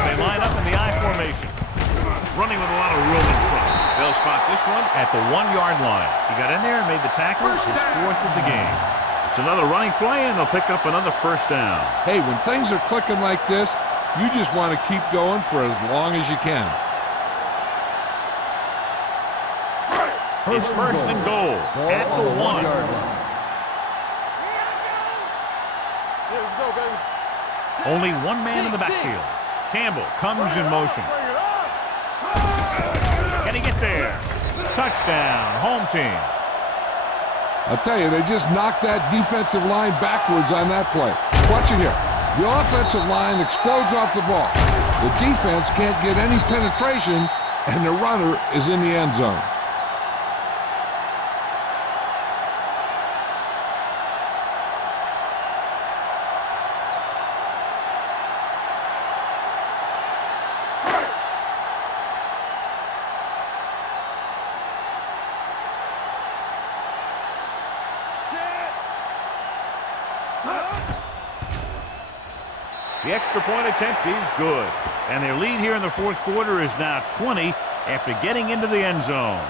They line up in the I formation, running with a lot of room in front. They'll spot this one at the 1-yard line. He got in there and made the tackle, his 4th of the game. It's another running play, and they'll pick up another first down. Hey, when things are clicking like this, you just want to keep going for as long as you can. It's 1st and goal at the 1. Here we go, baby. Only one man in the backfield. Campbell comes in motion. Can he get there? Touchdown, home team. I'll tell you, they just knocked that defensive line backwards on that play. Watch it here. The offensive line explodes off the ball. The defense can't get any penetration, and the runner is in the end zone. The extra point attempt is good. And their lead here in the fourth quarter is now 20 after getting into the end zone.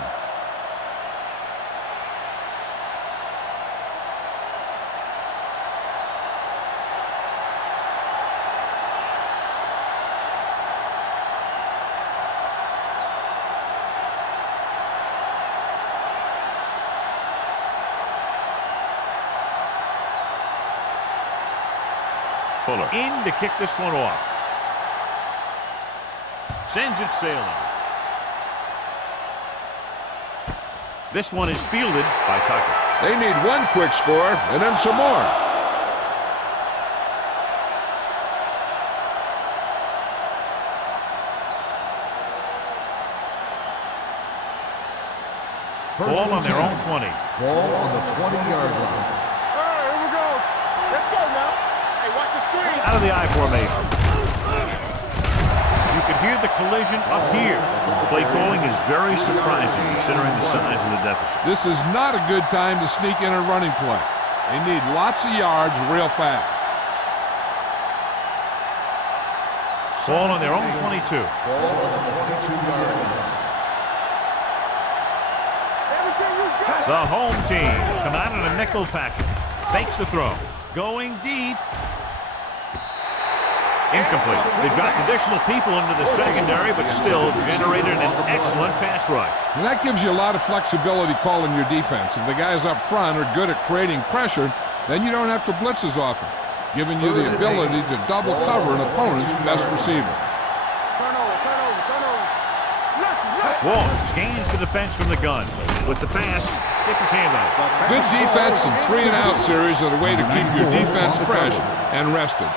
Fuller in to kick this one off. Sends it sailing. This one is fielded by Tucker. They need one quick score and then some more. Ball on their own 20. Ball on the 20-yard line. All right, here we go. Let's go now. Hey, watch the screen. Out of the I formation. hear the collision up here. Play calling is very surprising considering the size of the deficit. This is not a good time to sneak in a running play. They need lots of yards real fast. Ball on their own 22. Ball on the 22-yard line. The home team come out in a nickel package. Fakes the throw. Going deep. Incomplete. They dropped additional people into the secondary, but still generated an excellent pass rush. And that gives you a lot of flexibility calling your defense. If the guys up front are good at creating pressure, then you don't have to blitz as often, giving you the ability to double cover an opponent's best receiver. Wall scans the defense from the gun. With the pass, gets his hand on it. Good defense and 3-and-out series are the way to keep your defense fresh and rested.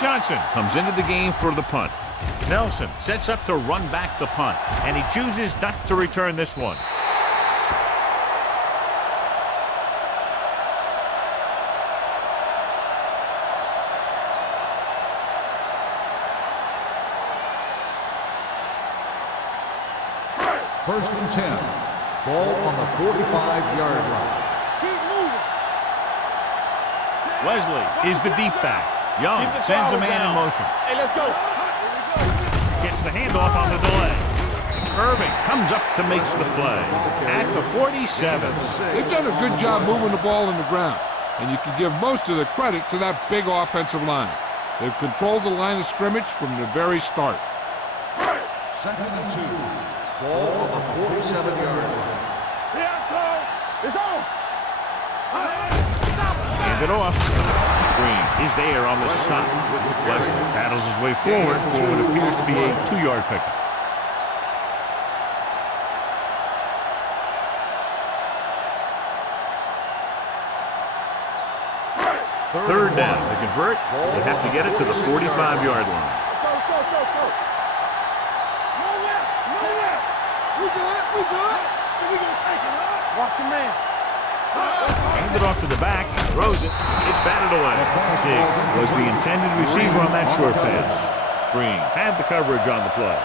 Johnson comes into the game for the punt. Nelson sets up to run back the punt, and he chooses not to return this one. First and 10. Ball on the 45-yard line. Wesley is the deep back. Young sends a man in motion. Hey, let's go. Gets the handoff on the delay. Irving comes up to make the play at the 47. They've done a good job moving the ball in the ground, and you can give most of the credit to that big offensive line. They've controlled the line of scrimmage from the very start. Second and 2. Ball on the 47-yard line. It's on. Hand it off. Green is there on the stop. Wesley battles his way forward for what appears to be a 2-yard pickup. Third down. To convert, they have to get it to the 45-yard line. We good. We gonna take it. Watch your man. Hand it off to the back, throws it, it's batted away. Diggs was the intended receiver on that short pass. Green had the coverage on the play.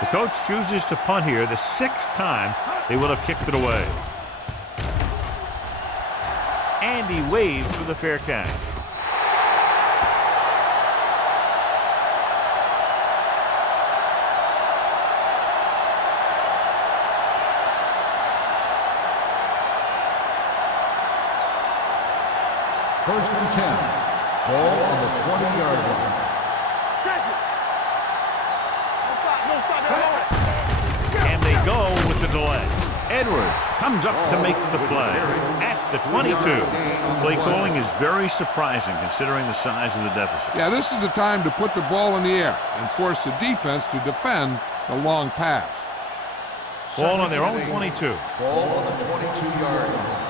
The coach chooses to punt here the 6th time they would have kicked it away. And he waves for the fair catch. First and 10. Ball on the 20-yard line. Check it. No stop. And they go with the delay. Edwards comes up to make the play at the 22. Play calling is very surprising considering the size of the deficit. Yeah, this is a time to put the ball in the air and force the defense to defend the long pass. Ball on their own 22. Ball on the 22-yard line.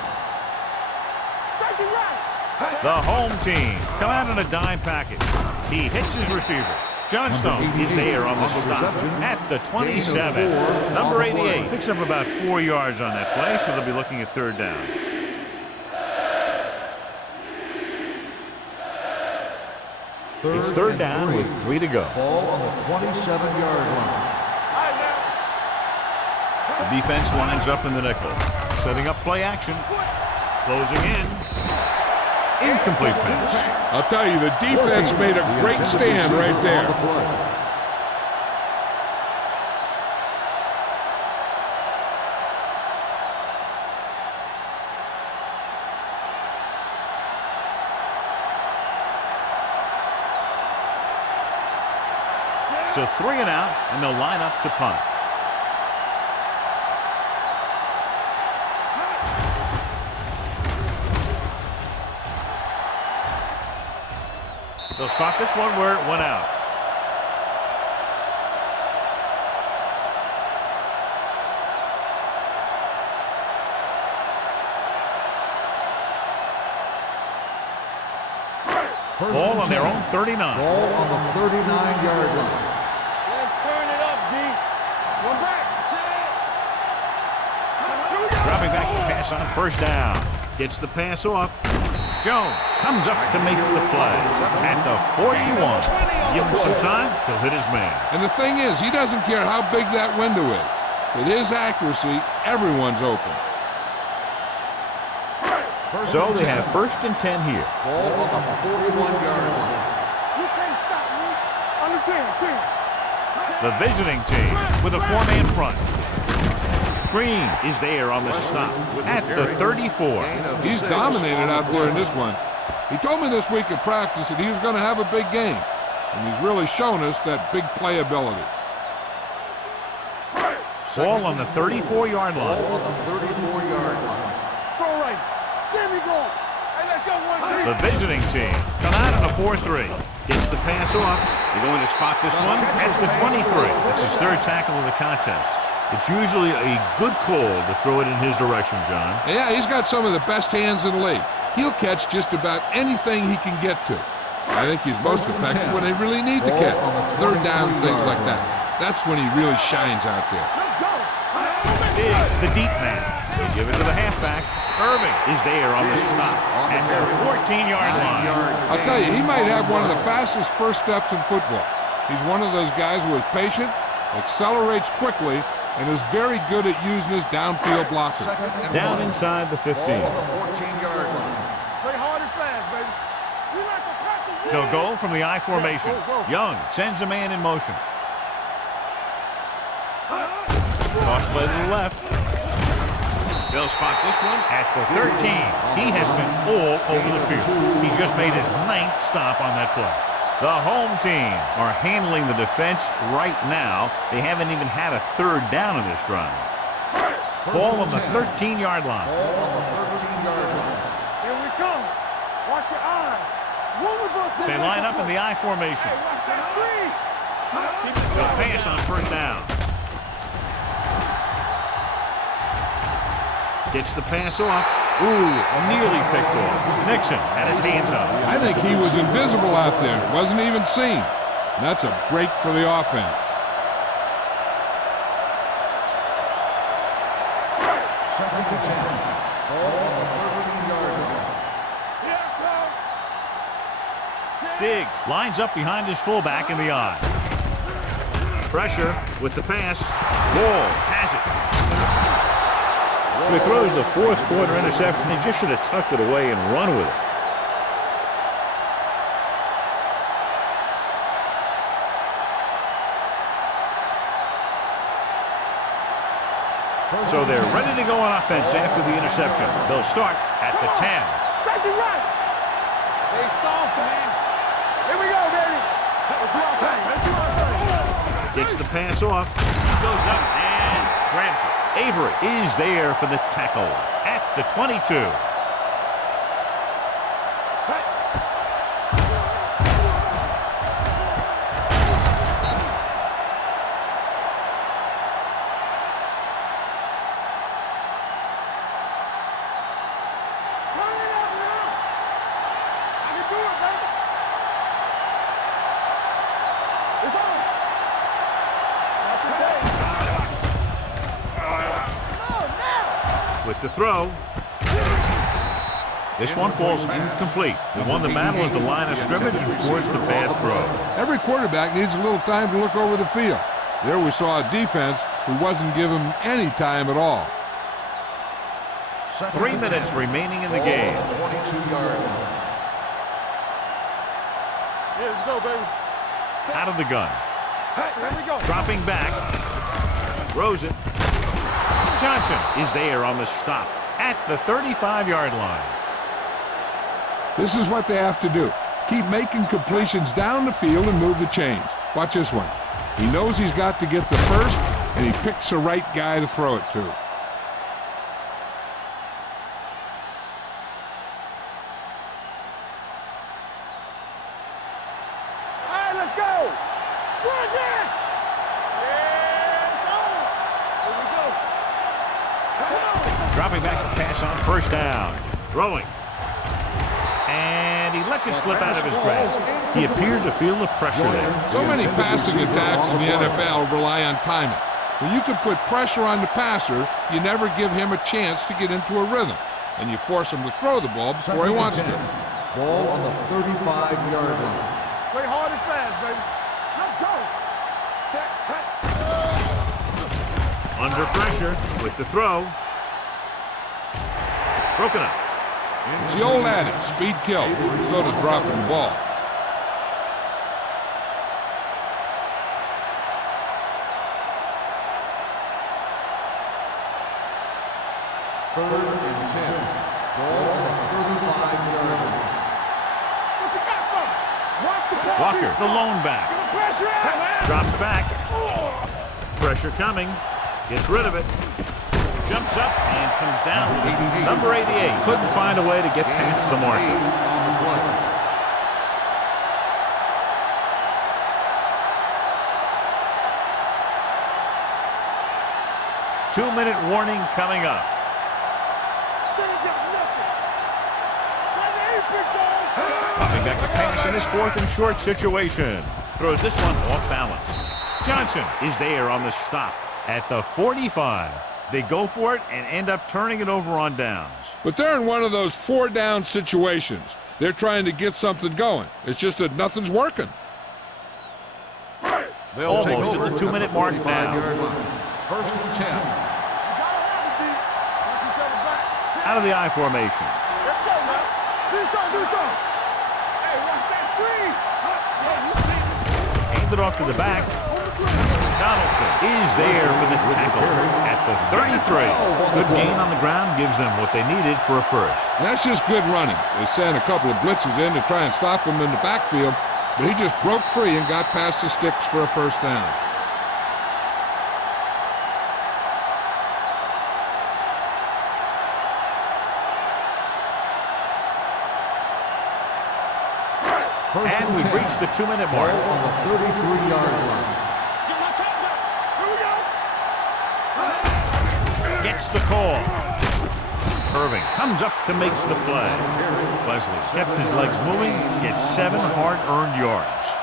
The home team come out in a dime package. He hits his receiver. Johnstone is there on the stop at the 27. Number 88 picks up about 4 yards on that play, so they'll be looking at third down. It's third down with 3 to go. Ball on the 27-yard line. The defense lines up in the nickel, setting up play action. Closing in. Incomplete pass. I'll tell you, the defense made a great stand right there. So 3 and out, and they'll line up to punt. They'll spot this one where it went out. Ball on their own 39. Ball on the 39-yard line. Let's turn it up, D. One back. Dropping back to pass on first down. Gets the pass off. Jones comes up to make the play. At the 41. Give him some time, he'll hit his man. And the thing is, he doesn't care how big that window is. With his accuracy, everyone's open. So they have first and 10 here. Ball on the 41-yard line. You can't stop me. Understand, King. The visiting team with a four-man front. Green is there on the stop at the 34. He's dominated out there in this one. He told me this week at practice that he was going to have a big game. And he's really shown us that big playability. Ball on the 34-yard line. Ball on the 34-yard line. Throw right. There we go. Hey, let's go one. The visiting team come out in a 4-3. Gets the pass off. They're going to spot this one at the 23. That's his third tackle of the contest. It's usually a good call to throw it in his direction, John. Yeah, he's got some of the best hands in the league. He'll catch just about anything he can get to. I think he's most effective when they really need to catch. Third down, things like that. That's when he really shines out there. Let's go. Big, the deep man. They give it to the halfback. Irving is there on the stop at the 14-yard line. I'll tell you, he might have one of the fastest first steps in football. He's one of those guys who is patient, accelerates quickly, and is very good at using his downfield blocker. Down inside the 15. Ball on the 14-yard line. Play hard and fast, baby. We like to practice. They'll go from the I formation. Young sends a man in motion. Toss play to the left. They'll spot this one at the 13. He has been all over the field. He's just made his 9th stop on that play. The home team are handling the defense right now. They haven't even had a third down in this drive. Ball on the 13-yard line. Ball on the 13-yard line. Here we come. Watch your eyes. One of us. They line up in the I formation. Hey, watch that screen. They'll pass on first down. Gets the pass off. Ooh, nearly picked off. Nixon had his hands up. I think he was invisible out there. Wasn't even seen. And that's a break for the offense. Second and 10. Ball on the 13-yard line. Here it comes. Diggs lines up behind his fullback in the I. Pressure with the pass. Wall has it. So he throws the fourth quarter interception. He just should have tucked it away and run with it. So they're ready to go on offense after the interception. They'll start at the 10. Safety right. Hey, soft, man. Here we go, baby. Let's do our thing. Let's do our thing. Gets the pass off. He goes up and grabs it. Avery is there for the tackle at the 22. Turn it up now. I can do it, baby. It's on. Not to say. With the throw. This one falls incomplete. They won the battle at the line of scrimmage and forced a bad throw. Every quarterback needs a little time to look over the field. There we saw a defense who wasn't given any time at all. 3 minutes remaining in the game. 22-yard line. Here we go, baby. Out of the gun. Hey, here we go. Dropping back. Throws it. Johnson is there on the stop at the 35-yard line. This is what they have to do. Keep making completions down the field and move the chains. Watch this one. He knows he's got to get the first, and he picks the right guy to throw it to. All right, let's go. Run again. Yeah, it's on. Here we go. Dropping back to pass on first down. Throwing. And and he lets it slip out of his grasp. He appeared to feel the pressure there. So many passing attacks in the NFL rely on timing. When you can put pressure on the passer, you never give him a chance to get into a rhythm, and you force him to throw the ball before he wants to. Ball on the 35-yard line. Play hard and fast, baby. Let's go. Under pressure with the throw. Broken up. It's the old adage, speed kills, and so does dropping the ball. Third and 10. Ball on the 35-yard line. What you got from? Watch the ball. Walker, the lone back. Get the pressure out, man. Drops back. Pressure coming. Gets rid of it. Jumps up and comes down. Number 88 couldn't find a way to get past the marker. On the play. Two-minute warning coming up. Popping back to pass in this 4th and short situation. Throws this one off balance. Johnson is there on the stop at the 45. They go for it and end up turning it over on downs. But they're in one of those 4-down situations. They're trying to get something going. It's just that nothing's working. They'll Almost take over at the 2-minute mark now. 45-yard line. First and 10. Out of the I formation. Let's go, man. Do something. Hey, watch that screen. Handed off to the back. Donaldson is there for the tackle at the 33. Good gain on the ground gives them what they needed for a first. And that's just good running. They sent a couple of blitzes in to try and stop him in the backfield, but he just broke free and got past the sticks for a first down. And we've reached the 2-minute mark. Ball on the 33-yard line. Gets the call. Irving comes up to make the play. Wesley kept his legs moving, gets 7 hard-earned yards.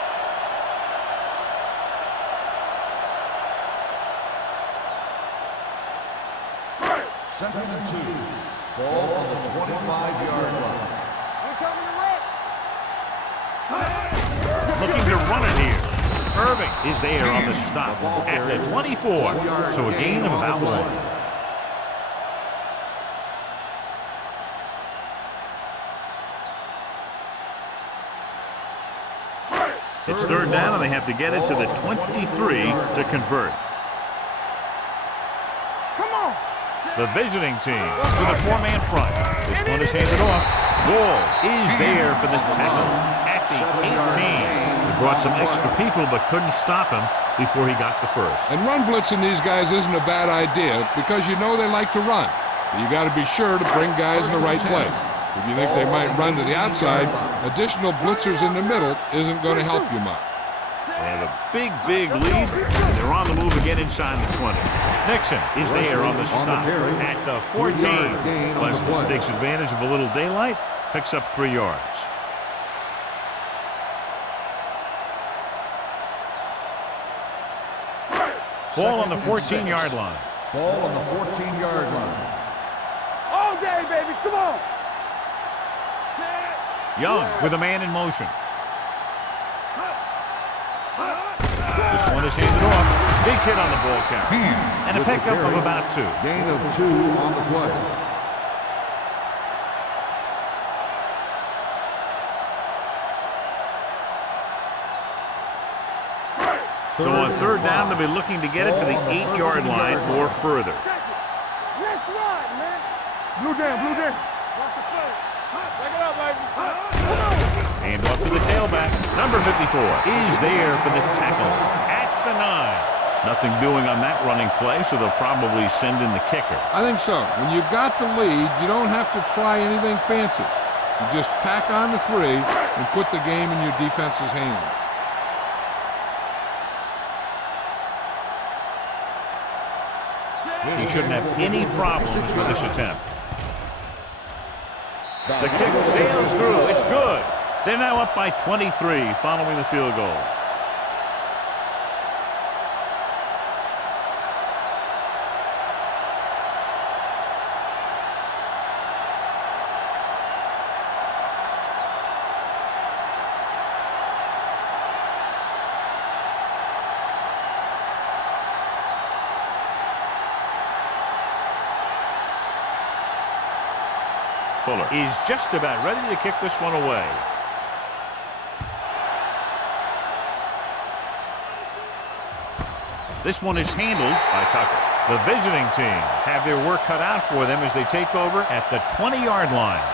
Second and 2. Ball on the 25-yard line. Looking to run it here. Irving is there on the stop at the 24. So a gain of about 1. It's third down, and they have to get it to the 23 to convert. Come on. The visiting team with a 4-man front. This one is handed off. Wall is there for the tackle at the 18. They brought some extra people but couldn't stop him before he got the first. And run blitzing these guys isn't a bad idea because you know they like to run. But you got to be sure to bring guys in the right place. If you think they might run to the outside, additional blitzers in the middle isn't going to help you much. They have a big lead. They're on the move again inside the 20. Nixon is there on the stop at the 14. Wesley takes advantage of a little daylight, picks up 3 yards. Ball on the 14-yard line. Ball on the 14-yard line. All day, baby. Come on. Young with a man in motion. This one is handed off. Big hit on the ball carrier. And a pickup of about 2. Gain of 2 on the play. So on third down, they'll be looking to get it to the 8-yard line or further. Let's run, man. Blue jam. Watch the play. Back it up, baby. Hand off to the tailback. Number 54 is there for the tackle at the 9. Nothing doing on that running play, so they'll probably send in the kicker. I think so. When you've got the lead, you don't have to try anything fancy. You just tack on the 3 and put the game in your defense's hands. He shouldn't have any problems with this attempt. The kick sails through. It's good. They're now up by 23 following the field goal. Fuller is just about ready to kick this one away. This one is handled by Tucker. The visiting team have their work cut out for them as they take over at the 20-yard line.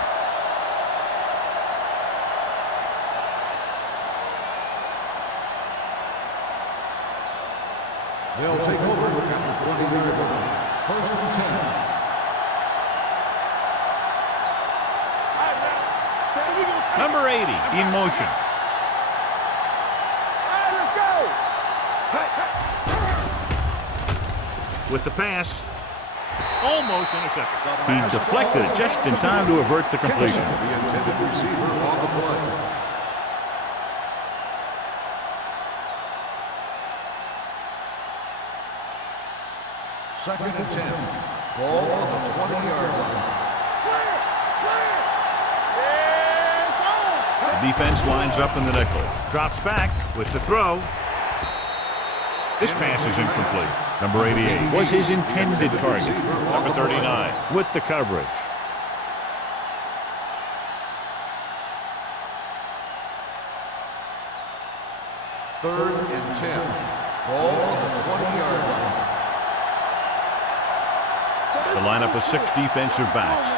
They'll take over at the 20-yard line. First and 10. Number 80 in motion. With the pass, almost intercepted. He deflected it just in time to avert the completion. The intended receiver on the play. Second and 10. Ball on the 20-yard line. The defense lines up in the nickel. Drops back with the throw. This pass is incomplete. Number 88 was his intended target. Number 39 with the coverage. Third and 10. Ball on the 20-yard line. The lineup of 6 defensive backs.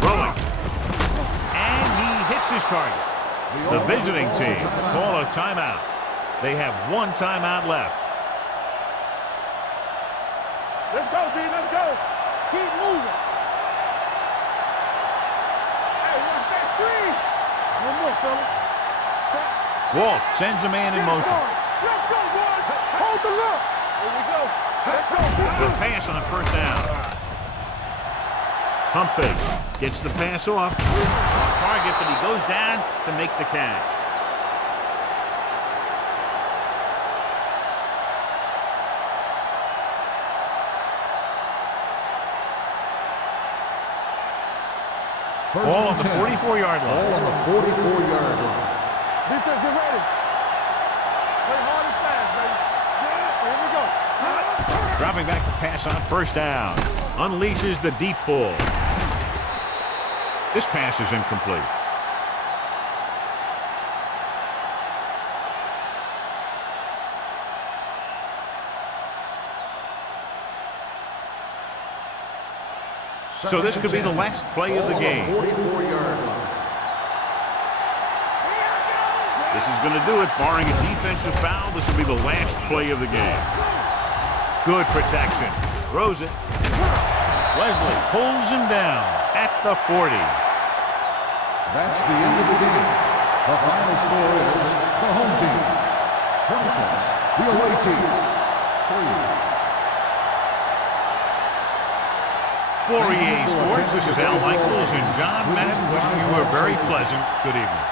Throwing. And he hits his target. The visiting team call a timeout. They have 1 timeout left. Let's go, D. Let's go. Keep moving. Hey, watch that screen. One more, fella. Walsh sends a man in motion. Let's go, boys. Hold the look. Here we go. Let's go. The pass on first down. Pump fake. Gets the pass off. Target, but he goes down to make the catch. Ball on the 44-yard line. Ball on the 44-yard line. Defense, get ready. Play hard and fast, baby. Here we go. Dropping back to pass on first down. Unleashes the deep ball. This pass is incomplete. So this could be the last play of the game. 44-yard line. This is going to do it. Barring a defensive foul, this will be the last play of the game. Good protection. Throws it. Wesley pulls him down at the 40. That's the end of the game. The final score is the home team 26, the away team 3. For EA Sports, this is Al Michaels and John Madden wishing you a very pleasant good evening.